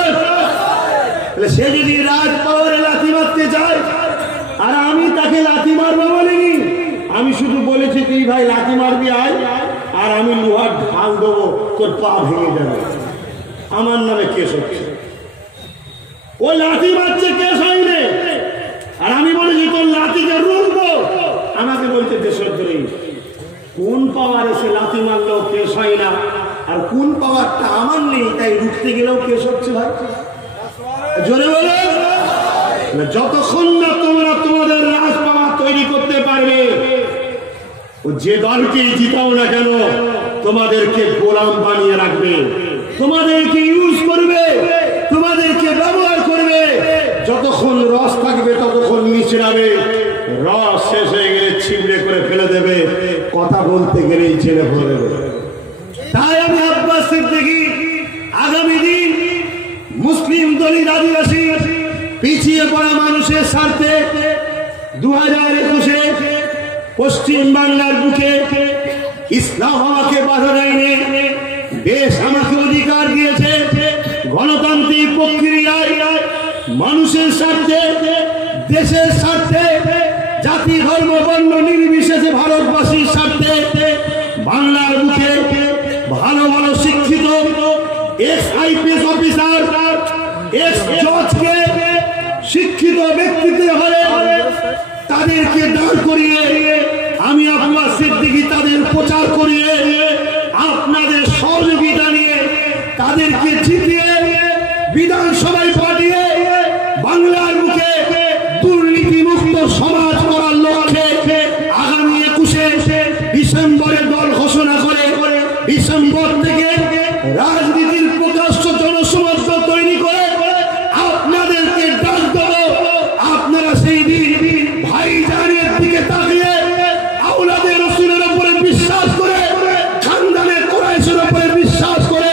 সে যদি রাজ পাওয়ারে লাঠি মারতে যায় আর আমি তাকে লাঠি মারবো বলিনি, আমি শুধু বলেছি তুই ভাই লাঠি মারবি আয়, আর আমি লোহার ঢাল দেবো, তোর পা ভেঙে যাবে, আমার নামে কেস হচ্ছে। ও লাঠি মারছে, কেস হয়নি, আর আমি বলেছি তোর লাঠিকে রুখবো, আমাকে বলছে দেশদ্রোহী। কোন পাওয়ার এসে লাঠি মারলেও কেস হয় না, আর কোন পাওয়ারটা আমার নেই তাই রুখতে গেলেও কেস হচ্ছে? ভাই জোরে বলো। যতক্ষণ না তোমরা তোমাদের রাজ পাওয়ার তৈরি করতে পারবে, ও যে দলকে জিতাও না কেন তোমাদেরকে গোলাম বানিয়ে রাখবে, তোমাদেরকে ইউজ করবে, তোমাদেরকে ব্যবহার করবে। যতক্ষণ রস থাকবে ততক্ষণ মিশরাবে, রস শেষ হয়ে গেলে ছিবড়ে করে ফেলে দেবে, কথা বলতে গেলেই ছেড়ে ফেলে দেবে। তাই আমি আব্বাস সিদ্দিকী আগামী দিন মুসলিম দলিত আদিবাসী পিছিয়ে পড়া মানুষের স্বার্থে 2021 পশ্চিম বাংলার বুকে ইসলাম আমাকে বাধা দেয়নি, দেশ আমাকে অধিকার দিয়েছে। গণতান্ত্রিক প্রক্রিয়ায় মানুষের স্বার্থে, দেশের স্বার্থে, জাতি ধর্ম বর্ণ নির্বিশেষে ভারতবাসীর স্বার্থে বাংলার বুকে ভালো ভালো শিক্ষিত এক্স-আইপিএস অফিসার, এক্স-জজকে শিক্ষিত ব্যক্তিত্ব হলে তাদেরকে দাঁড় করিয়ে আমি আব্বাস সিদ্দিকী তাদের প্রচার করিয়ে আপনাদের সহযোগিতা নিয়ে তাদেরকে জিতিয়ে বিধানসভায় পাঠিয়ে বাংলার বুকে দুর্নীতি মুক্ত সমাজ করার লক্ষ্যে আগামী 21 ডিসেম্বরে দল ঘোষণা করে ডিসেম্বর থেকে রাজনীতির প্রকাশ্য জনসমাজ তৈরি করে আপনাদেরকে ডাক দেব। আপনারা সেই দিন ভাইজানের দিকে তাকিয়ে আওলাদের রাসূলের উপরে বিশ্বাস করে, খানদানে কুরাইশের উপরে বিশ্বাস করে,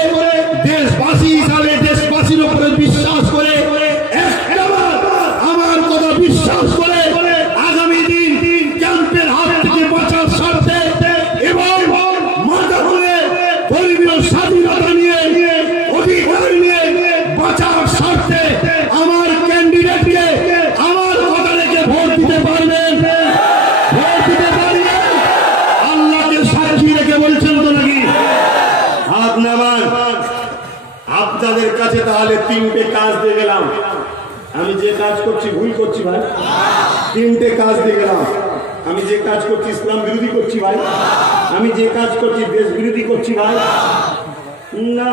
দেশবাসী হিসাবে দেশবাসীর উপরে বিশ্বাস করে, একটাবার আমার কথা বিশ্বাস করে আগামী দিন ক্যাম্পের হাত থেকে বাঁচার স্বার্থে এবং মাথা খুলে ধর্মীয় স্বাধীনতা নিয়ে অধিকার নিয়ে বাঁচার স্বার্থে আমার ক্যান্ডিডেটকে আমার কথা রেখে ভোট দিতে পারবেন, ভোট দিতে পারবেন। আল্লাহকে সাক্ষী রেখে বলছেন তো নাকি? হাত নামান। আপনাদের কাছে তাহলে 3টে কাজ দিয়ে গেলাম। আমি যে কাজ করছি ভুল করছি ভাই? 3টে কাজ দিয়ে গেলাম। আমি যে কাজ করছি ইসলাম বিরোধী করছি ভাই? আমি যে কাজ করছি দেশ বিরোধী করছি ভাই? না,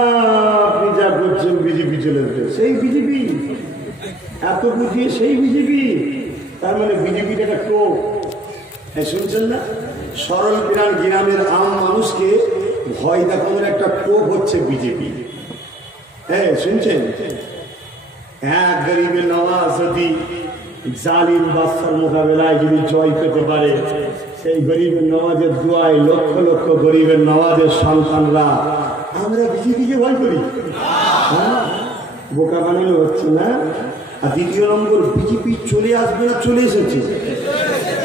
আপনি যা করছেন বিজেপি চলে যাবে। সেই বিজেপি এত বুঝিয়ে সেই বিজেপি, তার মানে বিজেপিটা একটা টোপ। শুনছেন না? সরল প্রাণ গ্রামের আম মানুষকে ভয় দেখানোর একটা টোপ হচ্ছে বিজেপি। হ্যাঁ শুনছেন? এক গরিবের নওয়াজ যদি জালিম বাদশার মোকাবেলায় যদি জয় পেতে পারে, সেই গরিবের নওয়াজের দোয়ায় লক্ষ লক্ষ গরিবের নওয়াজের সন্তানরা আমরা বিজেপিকে ভয় করি। হ্যাঁ, বোকা বানানো হচ্ছে না। আর দ্বিতীয় নম্বর, বিজেপি চলে আসবে না চলে এসেছে?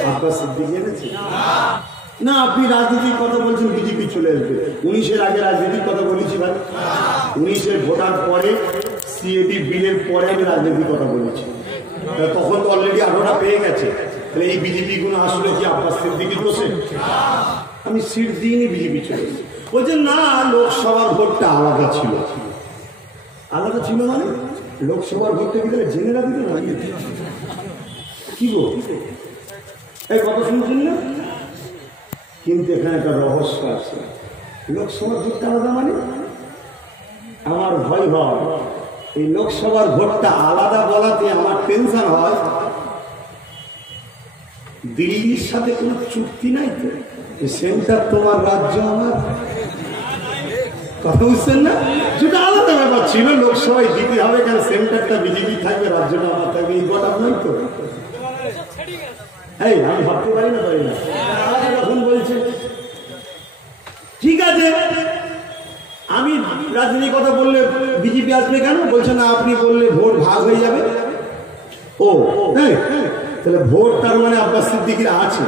আব্বাস সিদ্দিকী এনেছে না? আপনি রাজনীতির কথা বলছেন বিজেপি চলে আসবে। 19-এর আগে রাজনীতির কথা বলেছি ভাই? 19-এর ভোটার পরে সিএবি বিলের পরে আমি রাজনীতির কথা বলেছি। তখন তো অলরেডি 18টা পেয়ে গেছে। তাহলে এই বিজেপি গুলো আসলে কি আব্বাস সিদ্দিকীর দোষে? আমি সিট দিইনি, বিজেপি চলে এসেছে। বলছে না, লোকসভার ভোটটা আলাদা ছিল। আলাদা ছিল মানে লোকসভার ভোটটা কি তাহলে জেনেরা দিতে না? কি গো এই কথা শুনছেন না? কিন্তু এখানে একটা রহস্য আছে। লোকসভার ভোটটা আলাদা মানে আমার ভয় হয়, এই লোকসভার ভোটটা আলাদা বলাতে আমার টেনশন হয় দিল্লির সাথে কোনো চুক্তি নাই তো, সেন্টার তোমার রাজ্য আমার। কথা বুঝছেন না? যেটা আলাদা ব্যাপার ছিল, লোকসভায় দিতে হবে কেন, সেন্টারটা বিজেপি থাকবে, রাজ্যটা আমার থাকবে, এই কথা নয় তো। এই আমি ভাবতে পারি না এখন বলছে ঠিক আছে আমি রাজনীতির কথা বললে বিজেপি আসবে কেন? বলছে না, আপনি বললে ভোট ভাগ হয়ে যাবে। ও হ্যাঁ, তাহলে ভোট তার মানে আব্বাস সিদ্দিকীর আছে,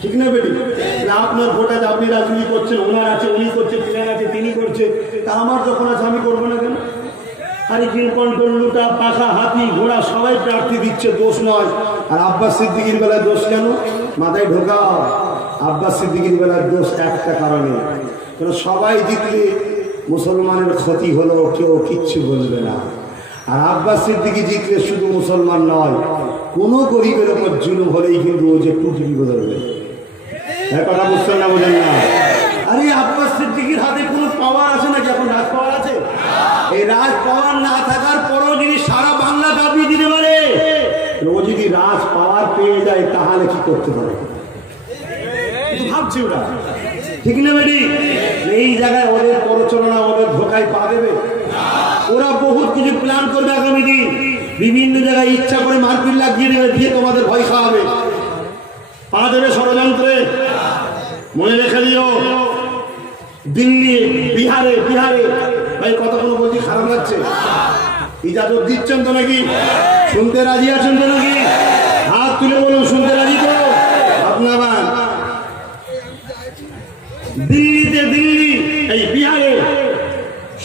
ঠিক না বেটি? আপনার ভোট আছে, আপনি রাজনীতি করছেন, ওনার আছে উনি করছে, তিনার আছে তিনি করছে, তা আমার যখন আছে আমি করবো না কেন? হারিকেন কন্ট্রোল লুটা পাখা হাতি ঘোড়া সবাই প্রার্থী দিচ্ছে, দোষ নয়। আর আব্বাস সিদ্দিকীর বেলায় দোষ কেন? মাথায় ঢোকাও। আব্বাস সিদ্দিকীর বেলায় দোষ একটা কারণে, সবাই জিতলে মুসলমানের ক্ষতি হলো, কেউ কিচ্ছু বলবে না। আর আব্বাস সিদ্দিকী জিতলে শুধু মুসলমান নয়, কোনো গরিবের উপর জুলুম হলেই কিন্তু ও যে টুটি বদলবে। কথা বুঝছেন না? বোঝেন না? আরে আব্বাস সিদ্দিকীর হাতে কোনো পাওয়ার আছে নাকি? এখন রাজ পাওয়ার আছে? এই রাজ পাওয়ার না থাকার পরও যদি সারা বাংলা কাঁপিয়ে দিতে পারে, ও যদি রাজ পাওয়ার পেয়ে যায় তাহলে কি করতে পারে? ভাবছে ওরা, ঠিক না বেটি? এই জায়গায় ওদের প্ররোচনা, ওদের ধোকায় পা দেবে। ওরা বহুত কিছু প্ল্যান করবে আগামী দিন, বিভিন্ন জায়গায় ইচ্ছা করে মারপিট লাগিয়ে দেবে, দিয়ে তোমাদের ভয় খাওয়াবে, পা দেবে ষড়যন্ত্রে। মনে রেখে দিও, দিল্লি, বিহারে ভাই কতক্ষণ বলছি, খারাপ লাগছে? ইজাজত দিচ্ছেন তো নাকি? শুনতে রাজি আছেন তো নাকি? হাত তুলে বলুন, শুনতে রাজি তো? আপনার দিল্লিতে, এই বিহারে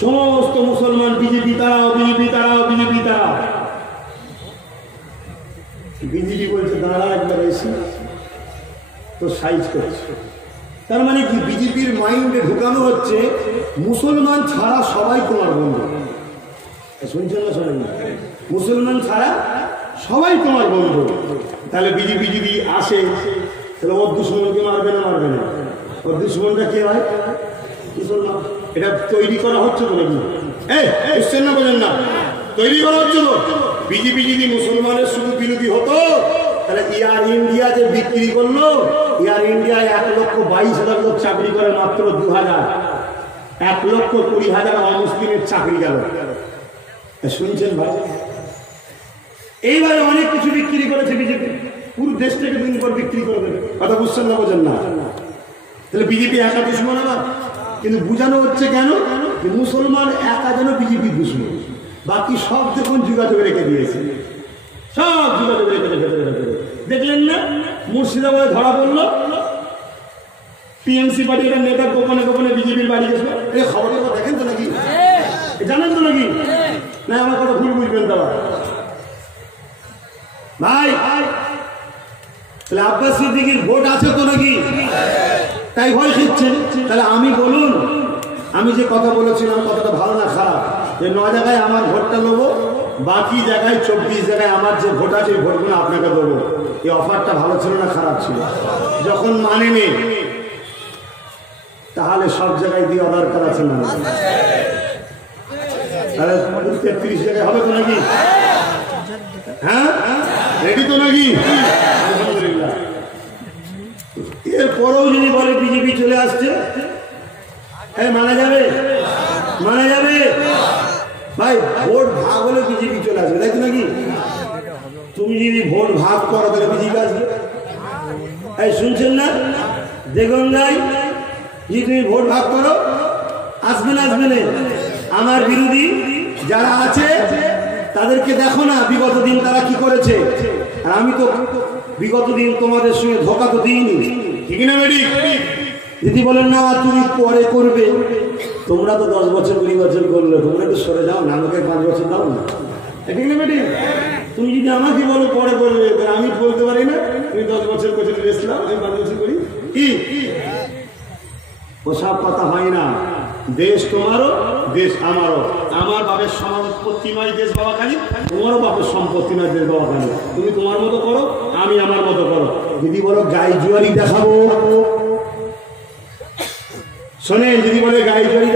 সমস্ত মুসলমান বিজেপি তারাও, বিজেপি বলছে দাঁড়া একবার এসে তো সাইজ করছে। তার মানে কি, বিজেপির মাইন্ডে ঢুকানো হচ্ছে মুসলমান ছাড়া সবাই তোমার বন্ধু। শুনছেন না সবাই? মুসলমান ছাড়া সবাই তোমার বন্ধু। তাহলে বিজেপি যদি আসে, তাহলে ওর দুশ্মনকে মারবে না? ওর দুশ্মনটা কে হয়? মুসলমান। এটা তৈরি করা হচ্ছে তো নাকি? বুঝছেন না, বোঝেন না? তৈরি করা হচ্ছে তো। বিজেপি যদি মুসলমানের শুধু বিরোধী হতো, তাহলে এয়ার ইন্ডিয়া যে বিক্রি করলো, এয়ার ইন্ডিয়ায় 1,22,000 লোক চাকরি করে, মাত্র 2,000, 1,20,000 অমুসলিমের চাকরি গেল। শুনছেন ভাই? এইবারে অনেক কিছু বিক্রি করেছে বিজেপি, পুরো দেশটাকে দিন পর বিক্রি করে দেবে। কথা বুঝছেন না, বোঝেন না? তাহলে বিজেপি একা দুশ্মন আমার, কিন্তু বুঝানো হচ্ছে কেন যে মুসলমান একা যেন বিজেপি দুশ্মন, বাকি সব যখন যোগাযোগ রেখে দিয়েছে, সব যোগাযোগ রেখে দেখলেন না? মুর্শিদাবাদে ধরা পড়লো টিএমসি পার্টির নেতা গোপনে বিজেপির বাড়ি গেছিল। এই খবরটা দেখেন তো নাকি? জানেন তো নাকি? না আমার কথা ভুল বুঝবেন তারা ভাই। তাহলে আব্বাস সিদ্দিকীর ভোট আছে তো নাকি? তাই ভয় শিখছেন। তাহলে আমি বলুন, আমি যে কথা বলেছিলাম কথাটা ভালো না খারাপ? যে 9 জায়গায় আমার ভোটটা নেবো, বাকি জায়গায় 24 জায়গায় আমার যে ভোট আছে এই ভোটগুলো আপনাকে দেবো। এই অফারটা ভালো ছিল না খারাপ ছিল? যখন মানেনি, তাহলে সব জায়গায় দিয়ে দরকার আছে না? তাহলে 33 জায়গায় হবে তো নাকি? হ্যাঁ, রেডি তো নাকি? আলহামদুলিল্লাহ। এরপরেও যদি বলে বিজেপি চলে আসছে, মানা যাবে? ভাই ভোট ভাগ হলে বিজেপি চলে আসবে, তাই তো নাকি? তুমি যদি ভোট ভাগ করো তাহলে বিজেপি আসবে। শুনছেন না? দেখুন ভাই, যদি তুমি ভোট ভাগ করো, আসবে না? আমার বিরোধী যারা আছে তাদেরকে দেখো না বিগত দিন তারা কি করেছে। আর আমি তো বিগত দিন তোমাদের সঙ্গে ধোকা তো দিইনি, ঠিক না বেটি? যদি বলেন না তুমি পরে করবে, তোমরা তো 10 বছর 20 বছর করলে, তোমরা তো সরে যাও না, আমাকে 5 বছর দাও না, ঠিক না বেটি? তুমি যদি আমাকে বলো পরে করবে, আমি বলতে পারি না তুমি 10 বছর করছো, রেসলাম আমি 5 বছর করি, কি ওসব কথা হয় না। দেশ তোমারও, দেশ আমারও। আমার বাপের সম্পত্তি নয় দেশ বাবা খালি, তোমারও বাপের সম্পত্তি নয় দেশ বাবা খালি। তুমি তোমার মতো করো, আমি আমার মতো করো। যদি বলো গাই জুয়ারি দেখাবো, শোনেন, যদি বলে গাই জুয়ারি